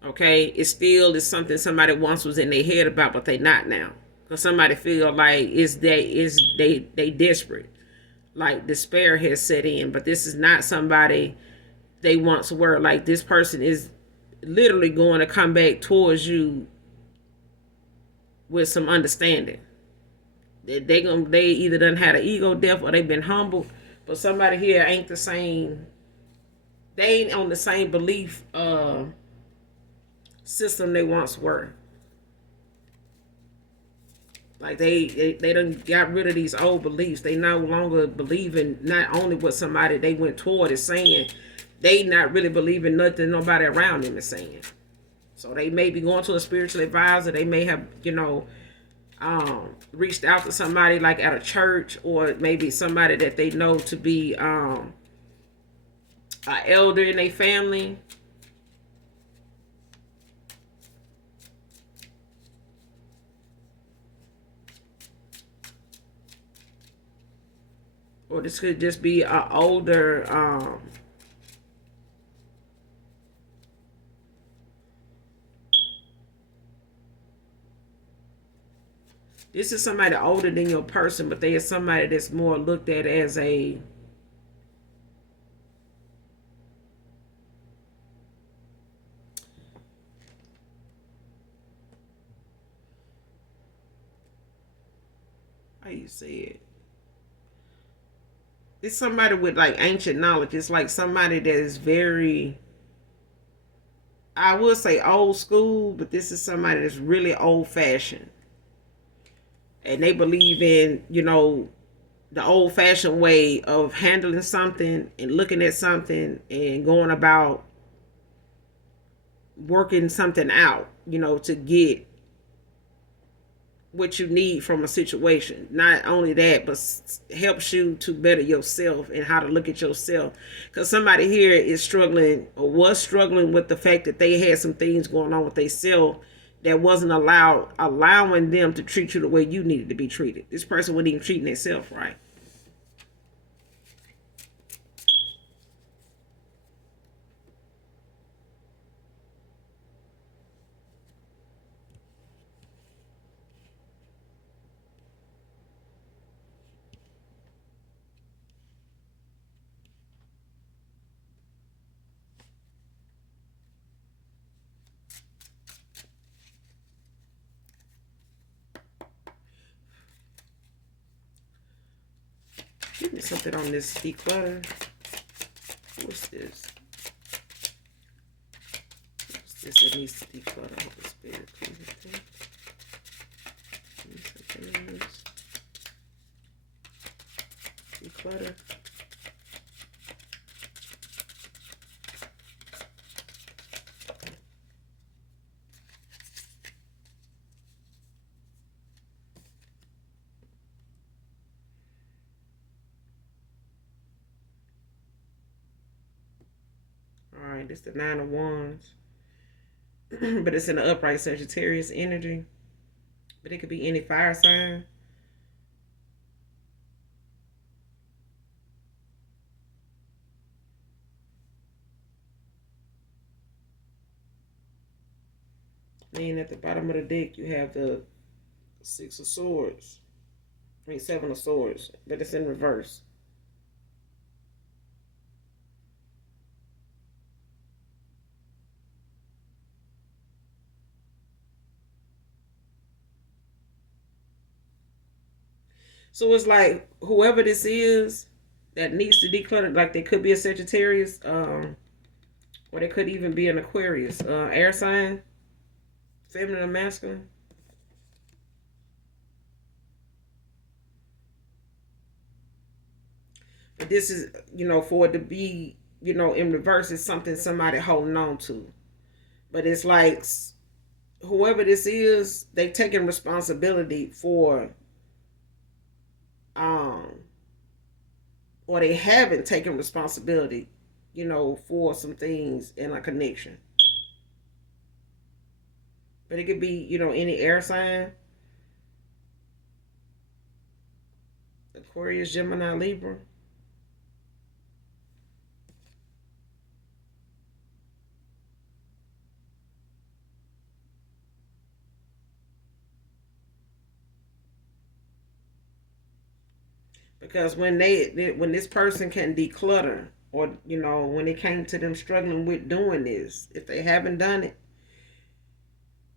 Okay, it still is something somebody once was in their head about, but they not now, because somebody feel like they desperate, like despair has set in. But this is not somebody they once were. Like, this person is literally going to come back towards you with some understanding. They either done had an ego death or they've been humbled. But somebody here ain't the same. They ain't on the same belief system they once were. Like, they done got rid of these old beliefs. They no longer believe in not only what somebody they went toward is saying, they not really believe in nothing nobody around them is saying. So they may be going to a spiritual advisor. They may have, reached out to somebody like at a church, or maybe somebody that they know to be an elder in their family. Or this could just be an older this is somebody older than your person, but they are somebody that's more looked at as a how you say it. It's somebody with like ancient knowledge. It's like somebody that is very, I would say old school, but this is somebody that's really old fashioned. And they believe in, the old fashioned way of handling something and looking at something and going about working something out, to get what you need from a situation. Not only that, but helps you to better yourself and how to look at yourself. Because somebody here is struggling, or was struggling, with the fact that they had some things going on with themselves that wasn't allowing them to treat you the way you needed to be treated. This person wasn't even treating themselves right. Give me something on this declutter. What's this? What's this that needs to declutter? Holy Spirit, please. Declutter. Alright, this is the 9 of Wands. But it's in the upright Sagittarius energy. But it could be any fire sign. Then at the bottom of the deck, you have the 6 of Swords. I mean, 7 of Swords. But it's in reverse. So it's like whoever this is that needs to declutter, like they could be a Sagittarius, or they could even be an Aquarius, air sign, feminine or masculine. But this is, for it to be, in reverse is something somebody holding on to. But it's like whoever this is, they taking responsibility for or they haven't taken responsibility, for some things in a connection. But it could be, any air sign. Aquarius, Gemini, Libra. Because when this person can declutter, or when it came to them struggling with doing this, if they haven't done it,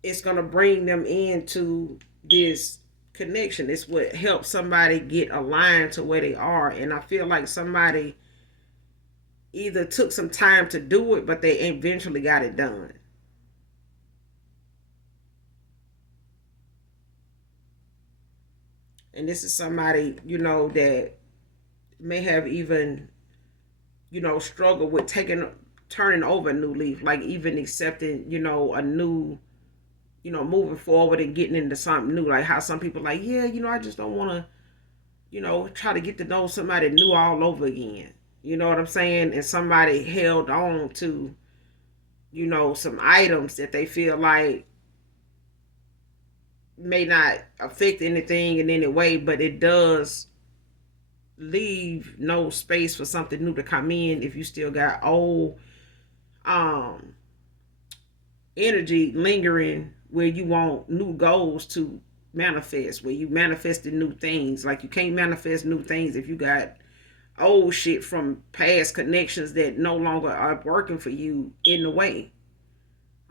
it's going to bring them into this connection. It's what helps somebody get aligned to where they are. And I feel like somebody either took some time to do it, but they eventually got it done. And this is somebody, that may have even, struggled with turning over a new leaf, like even accepting, a new, moving forward and getting into something new. Like how some people like, yeah, I just don't want to, try to get to know somebody new all over again. You know what I'm saying? And somebody held on to, some items that they feel like may not affect anything in any way, but it does leave no space for something new to come in if you still got old energy lingering where you want new goals to manifest, where you manifested new things. Like you can't manifest new things if you got old shit from past connections that no longer are working for you in the way.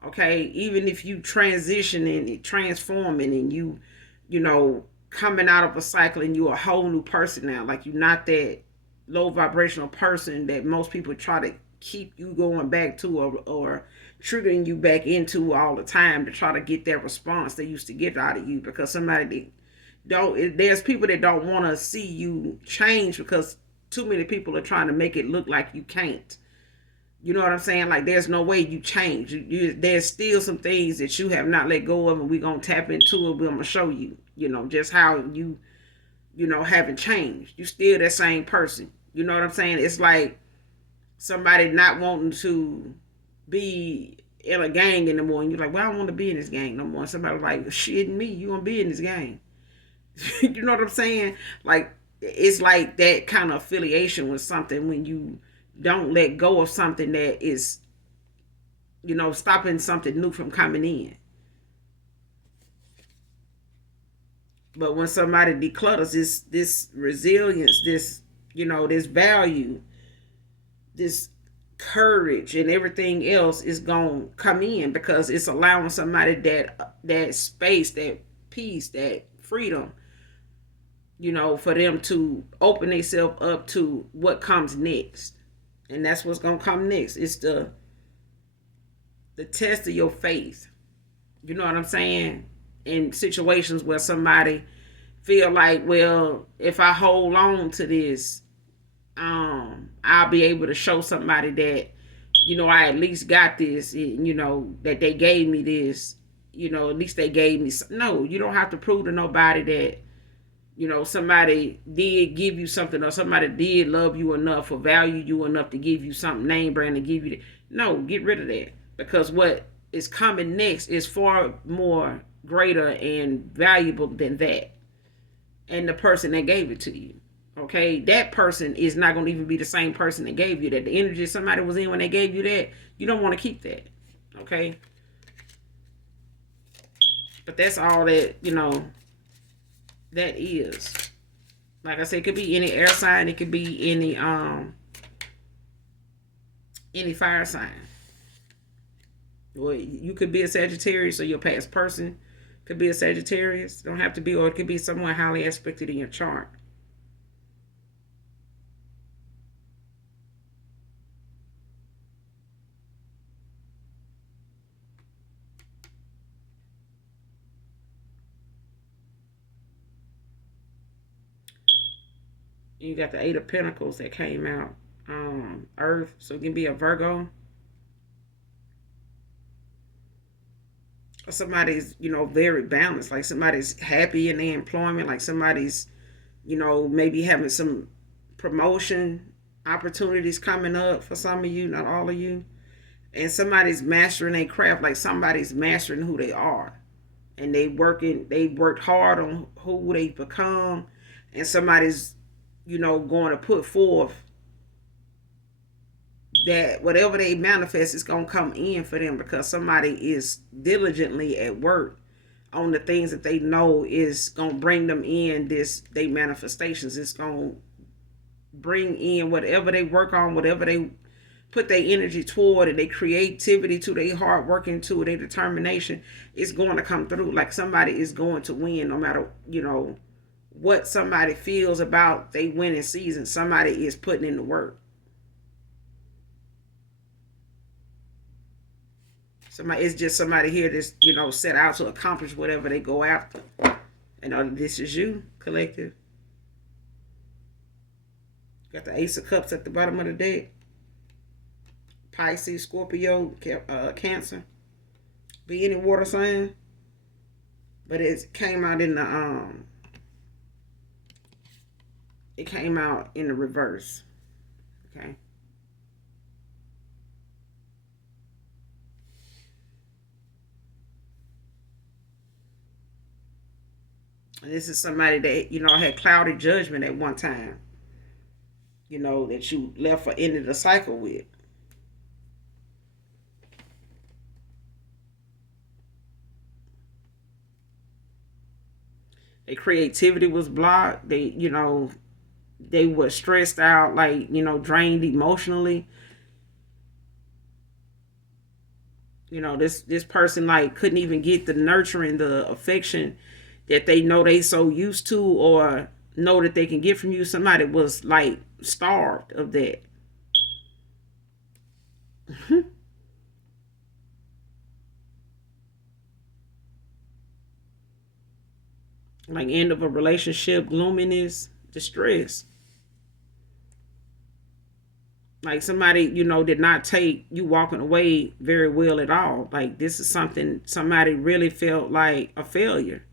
Okay, even if you transitioning and transforming and you coming out of a cycle and you're a whole new person now, like you're not that low vibrational person that most people try to keep you going back to, or triggering you back into all the time to try to get that response they used to get out of you, because there's people that don't want to see you change because too many people are trying to make it look like you can't. You know what I'm saying? Like, there's no way you change. There's still some things that you have not let go of, and we're going to tap into it. We're going to show you, just how you haven't changed. You still that same person. You know what I'm saying? It's like somebody not wanting to be in a gang anymore, and you're like, well, I don't want to be in this gang no more. And somebody like, shit, me, you going to be in this gang. You know what I'm saying? Like, it's like that kind of affiliation with something when you don't let go of something that is, stopping something new from coming in. But when somebody declutters this resilience, this, this value, this courage and everything else is going to come in, because it's allowing somebody that space, that peace, that freedom for them to open themselves up to what comes next. And that's what's gonna come next. It's the test of your faith. You know what I'm saying? In situations where somebody feel like, well, if I hold on to this, I'll be able to show somebody that, I at least got this, that they gave me this, at least they gave me some. No, you don't have to prove to nobody that, somebody did give you something, or somebody did love you enough or value you enough to give you something, name brand, and give you that. No, get rid of that, because what is coming next is far more greater and valuable than that, and the person that gave it to you. Okay, that person is not going to even be the same person that gave you that. The energy somebody was in when they gave you that, you don't want to keep that. Okay, but that's all that that is. Like I said, it could be any air sign, it could be any fire sign. Well, you could be a Sagittarius, or your past person could be a Sagittarius. Don't have to be, or it could be someone highly aspected in your chart. You got the Eight of Pentacles that came out. Earth, so it can be a Virgo. Somebody's, very balanced. Like somebody's happy in their employment. Like somebody's, maybe having some promotion opportunities coming up for some of you, not all of you. And somebody's mastering their craft. Like somebody's mastering who they are. And they worked hard on who they become. And somebody's, going to put forth that whatever they manifest is going to come in for them, because somebody is diligently at work on the things that they know is going to bring them in they manifestations. It's going to bring in whatever they work on, whatever they put their energy toward, and their creativity to, their hard working to, their determination is going to come through. Like somebody is going to win no matter, what somebody feels about they winning season. Somebody is putting in the work. It's just somebody here that's, set out to accomplish whatever they go after. And this is you, collective. Got the Ace of Cups at the bottom of the deck. Pisces, Scorpio, Cancer. Be any water sign. But it came out in the it came out in the reverse. Okay. And this is somebody that, had clouded judgment at one time. That you left or ended the cycle with. Their creativity was blocked. They were stressed out, like, drained emotionally. This person like couldn't even get the nurturing, the affection that they know they so used to, or know that they can get from you. Somebody was like starved of that. Like end of a relationship, gloominess, distress. Like somebody, did not take you walking away very well at all. Like this is something somebody really felt like a failure.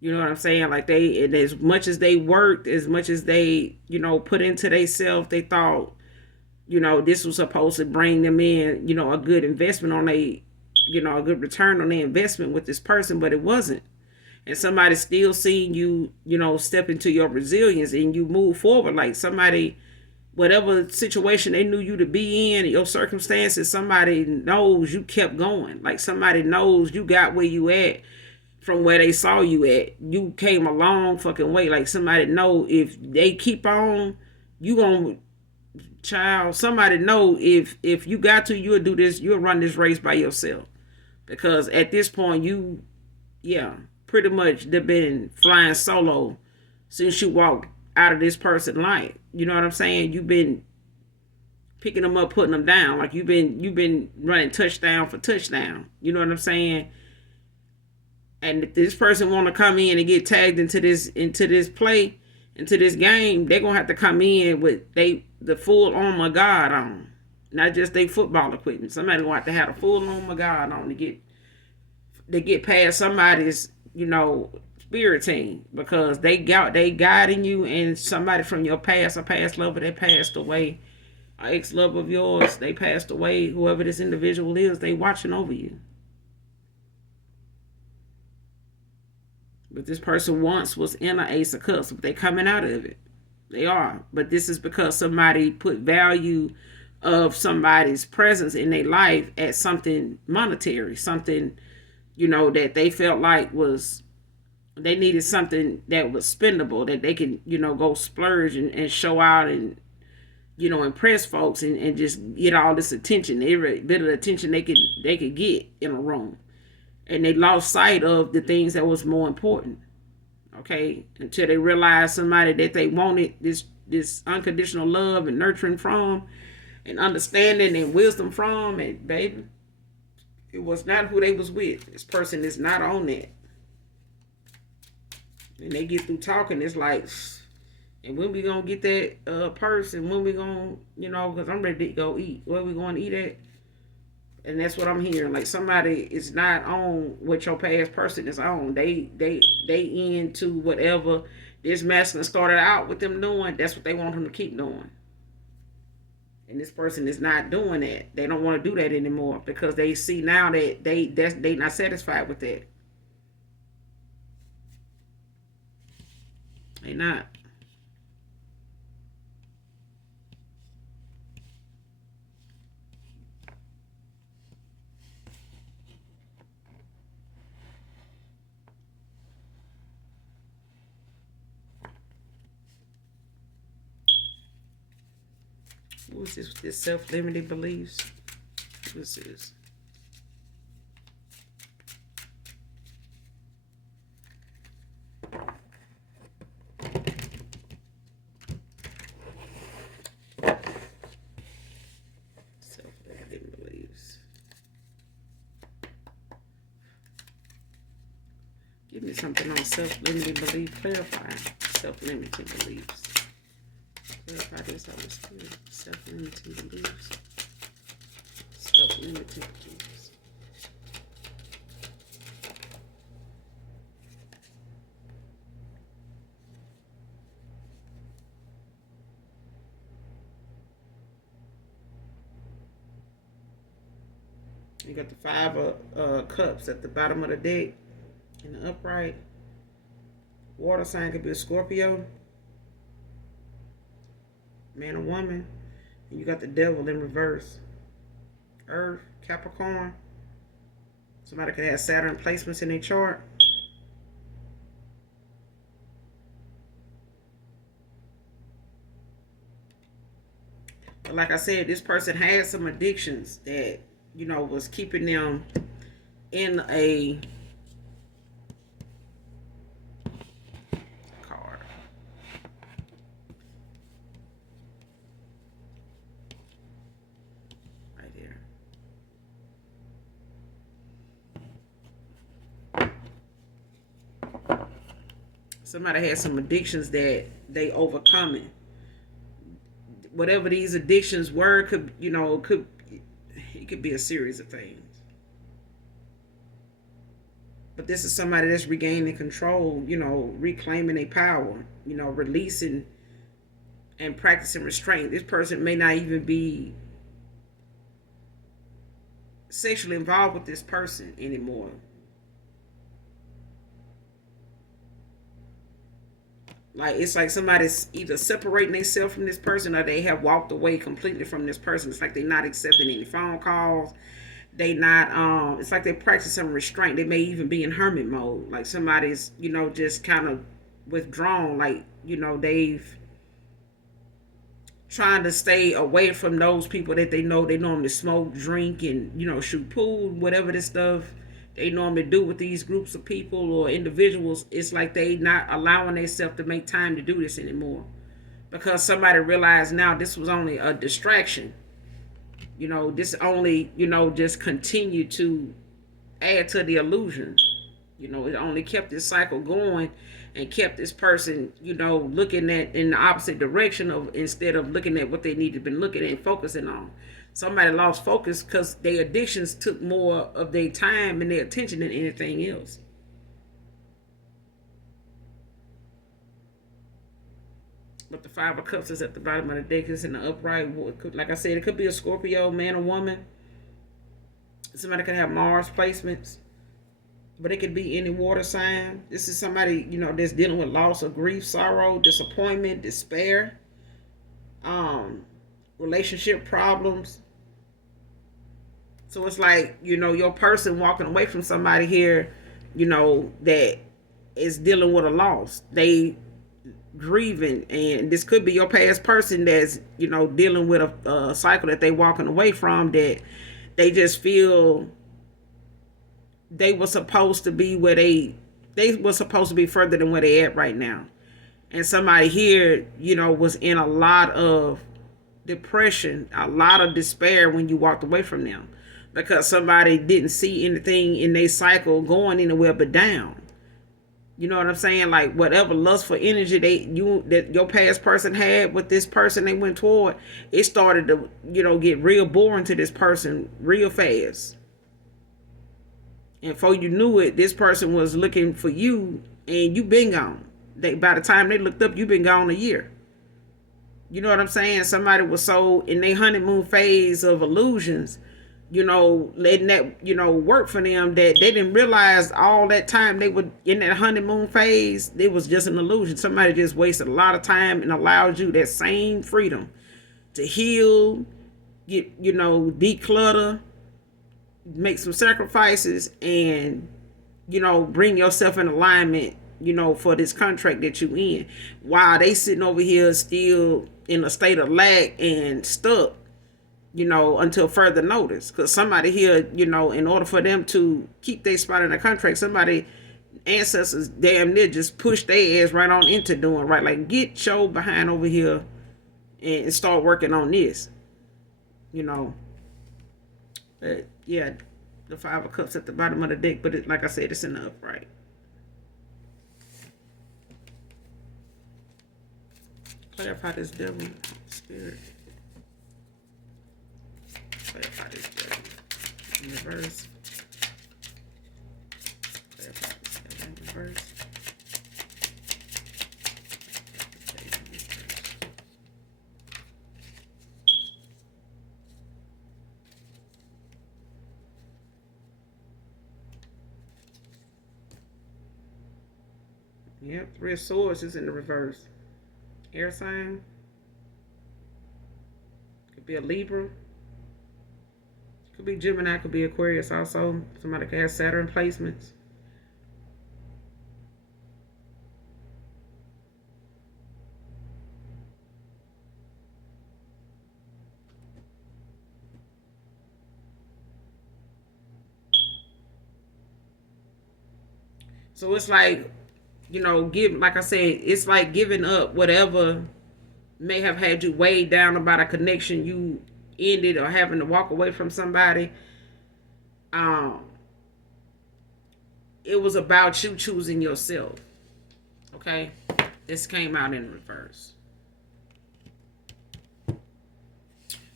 You know what I'm saying? Like and as much as they worked, as much as they, put into themselves, they thought, this was supposed to bring them in, a good investment on a good return on their investment with this person, but it wasn't. And somebody still seeing you, step into your resilience and you move forward. Like somebody, whatever situation they knew you to be in, your circumstances, somebody knows you kept going. Like somebody knows you got where you at from where they saw you at. You came a long fucking way. Like somebody know if they keep on, you gonna, child, somebody know if you got to, you'll do this, you'll run this race by yourself. Because at this point, pretty much they've been flying solo since you walked out of this person's life. You know what I'm saying? You've been picking them up, putting them down. Like you've been running touchdown for touchdown. You know what I'm saying? And if this person want to come in and get tagged into this play, into this game, they're gonna have to come in with the full armor of God on, not just their football equipment. Somebody gonna have to have the full armor of God on to get past somebody's spirit team, because they guiding you, and somebody from your past, a past lover that passed away, an ex lover of yours, they passed away. Whoever this individual is, they watching over you. But this person once was in an ace of cups, but they coming out of it. They are. But this is because somebody put value of somebody's presence in their life at something monetary, something, that they felt like was, they needed something that was spendable, that they can, go splurge and show out and, impress folks and just get all this attention, every bit of attention they could get in a room. And they lost sight of the things that was more important. Okay, until they realized somebody that they wanted this unconditional love and nurturing from, and understanding and wisdom from, and baby, it was not who they was with. This person is not on that. And they get through talking, it's like, and when we gonna get that person? When we gonna, because I'm ready to go eat. Where we gonna eat at? And that's what I'm hearing. Like, somebody is not on what your past person is on. They into whatever this masculine started out with them doing. That's what they want them to keep doing. And this person is not doing that. They don't want to do that anymore, because they see now that they not satisfied with that. They not. What is this self-limiting beliefs? What's this? Self-limiting beliefs. Give me something on self-limiting belief. Clarify self-limiting beliefs. Clarify this, Holy Spirit. Self-limiting beliefs. Self-limiting beliefs. You got the 5 of cups at the bottom of the deck in the upright. Water sign could be a Scorpio, man or woman. And you got the devil in reverse. Earth, Capricorn. Somebody could have Saturn placements in their chart. But like I said, this person had some addictions that, was keeping them in a card. Right here. Somebody had some addictions that they overcoming. Whatever these addictions were, it could be a series of things. But this is somebody that's regaining control, reclaiming their power, releasing and practicing restraint. This person may not even be sexually involved with this person anymore. Like, it's like somebody's either separating themselves from this person, or they have walked away completely from this person. It's like they're not accepting any phone calls. They not it's like they're practicing restraint. They may even be in hermit mode. Like, somebody's, just kind of withdrawn. Like, they've trying to stay away from those people that they know they normally smoke, drink, and shoot pool, whatever this stuff they normally do with these groups of people or individuals, it's like they not allowing themselves to make time to do this anymore, because somebody realized now this was only a distraction. This only, just continue to add to the illusion. It only kept this cycle going and kept this person, looking at in the opposite direction of, instead of looking at what they need to been looking at and focusing on. Somebody lost focus because their addictions took more of their time and their attention than anything else. But the Five of Cups is at the bottom of the deck. It's in the upright. Like I said, it could be a Scorpio, man or woman. Somebody could have Mars placements, but it could be any water sign. This is somebody, that's dealing with loss of grief, sorrow, disappointment, despair, relationship problems. So it's like, your person walking away from somebody here, that is dealing with a loss. They grieving, and this could be your past person that's, dealing with a cycle that they walking away from, that they just feel they were supposed to be where they were supposed to be further than where they at right now. And somebody here, was in a lot of depression, a lot of despair when you walked away from them, because somebody didn't see anything in their cycle going anywhere but down. You know what I'm saying? Like whatever lustful energy that your past person had with this person they went toward, it started to, get real boring to this person real fast. And before you knew it, this person was looking for you, and you been gone. By the time they looked up, you been gone a year. You know what I'm saying? Somebody was so in their honeymoon phase of illusions, letting that, work for them, that they didn't realize all that time they were in that honeymoon phase, it was just an illusion. Somebody just wasted a lot of time and allowed you that same freedom to heal, declutter, make some sacrifices, and, bring yourself in alignment, for this contract that you in, while they sitting over here still in a state of lack and stuck, until further notice. Because somebody here, in order for them to keep their spot in the contract, somebody, ancestors damn near just push their ass right on into doing right. Like, get your behind over here and start working on this. But yeah, the Five of Cups at the bottom of the deck, but like I said, it's in the upright. Clarify this devil spirit. Clarify this devil in reverse. Clarify this devil in reverse. Yep, Three of Swords is in the reverse. Air sign. Could be a Libra. Could be Gemini, could be Aquarius also. Somebody could have Saturn placements. So it's like, like I said, it's like giving up whatever may have had you weighed down about a connection you ended, or having to walk away from somebody. It was about you choosing yourself. Okay? This came out in reverse.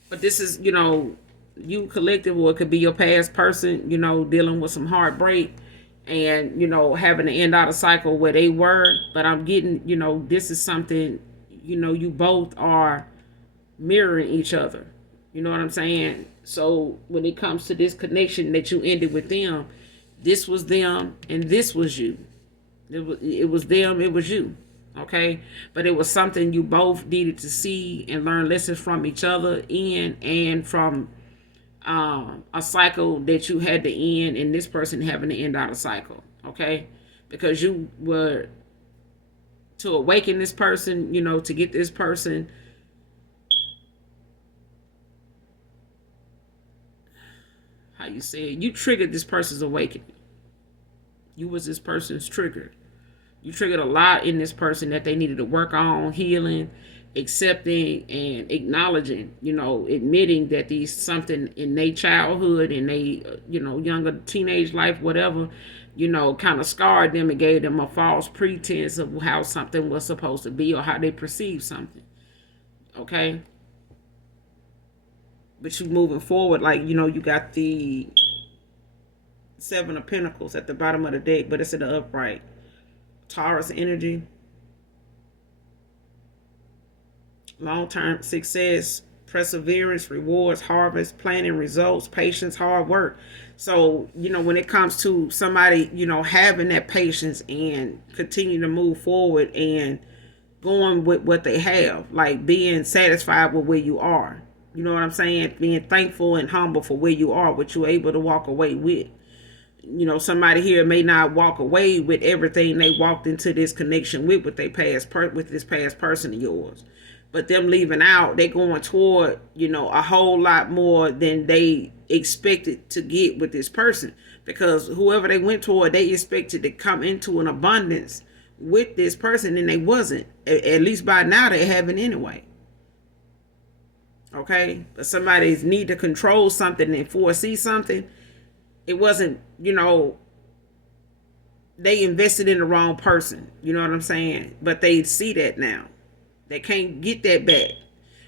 But this is, you collective, or it could be your past person, dealing with some heartbreak, and having to end out a cycle where they were. But I'm getting, this is something, you both are mirroring each other. You know what I'm saying? So when it comes to this connection that you ended with them, this was them and this was you. It was them, it was you. Okay? But it was something you both needed to see and learn lessons from each other in, and from a cycle that you had to end, and this person having to end out a cycle. Okay? Because you were to awaken this person, to get this person how you say it, you triggered this person's awakening. You was this person's trigger. You triggered a lot in this person that they needed to work on healing, accepting, and acknowledging. Admitting that these something in their childhood and they, younger teenage life, whatever, kind of scarred them and gave them a false pretense of how something was supposed to be or how they perceive something. Okay. But you moving forward, like, you got the Seven of Pentacles at the bottom of the deck, but it's in the upright. Taurus energy. Long-term success, perseverance, rewards, harvest, planning, results, patience, hard work. So, when it comes to somebody, having that patience and continue to move forward and going with what they have, like being satisfied with where you are. You know what I'm saying? Being thankful and humble for where you are, what you're able to walk away with. Somebody here may not walk away with everything they walked into this connection with with this past person of yours. But them leaving out, they going toward, a whole lot more than they expected to get with this person. Because whoever they went toward, they expected to come into an abundance with this person, and they wasn't. At least by now they haven't anyway. Okay? But somebody's need to control something and foresee something. It wasn't, they invested in the wrong person. You know what I'm saying? But they see that now. They can't get that back.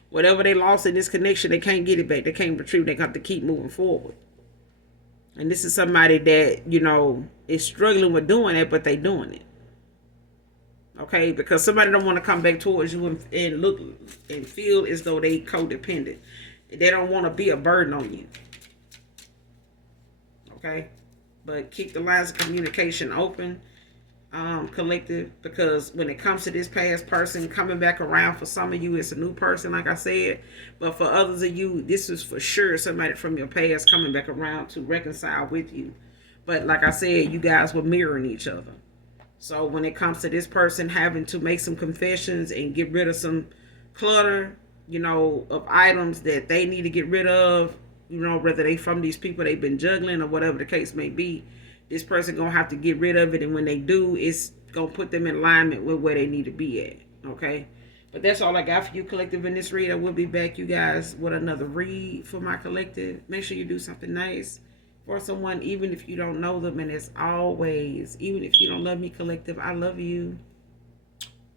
Whatever they lost in this connection, they can't get it back. They can't retrieve. They have to keep moving forward. And this is somebody that, is struggling with doing that, but they doing it. Okay? Because somebody don't want to come back towards you and look and feel as though they codependent. They don't want to be a burden on you. Okay? But keep the lines of communication open, collective, because when it comes to this past person coming back around, for some of you it's a new person, like I said, but for others of you, this is for sure somebody from your past coming back around to reconcile with you. But like I said, you guys were mirroring each other. So when it comes to this person having to make some confessions and get rid of some clutter, of items that they need to get rid of, whether they from these people they've been juggling or whatever the case may be, this person gonna have to get rid of it, and when they do, it's gonna put them in alignment with where they need to be at. Okay? But that's all I got for you, collective, in this read. I will be back, you guys, with another read for my collective. Make sure you do something nice for someone, even if you don't know them. And as always, even if you don't love me, collective, I love you.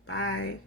Bye.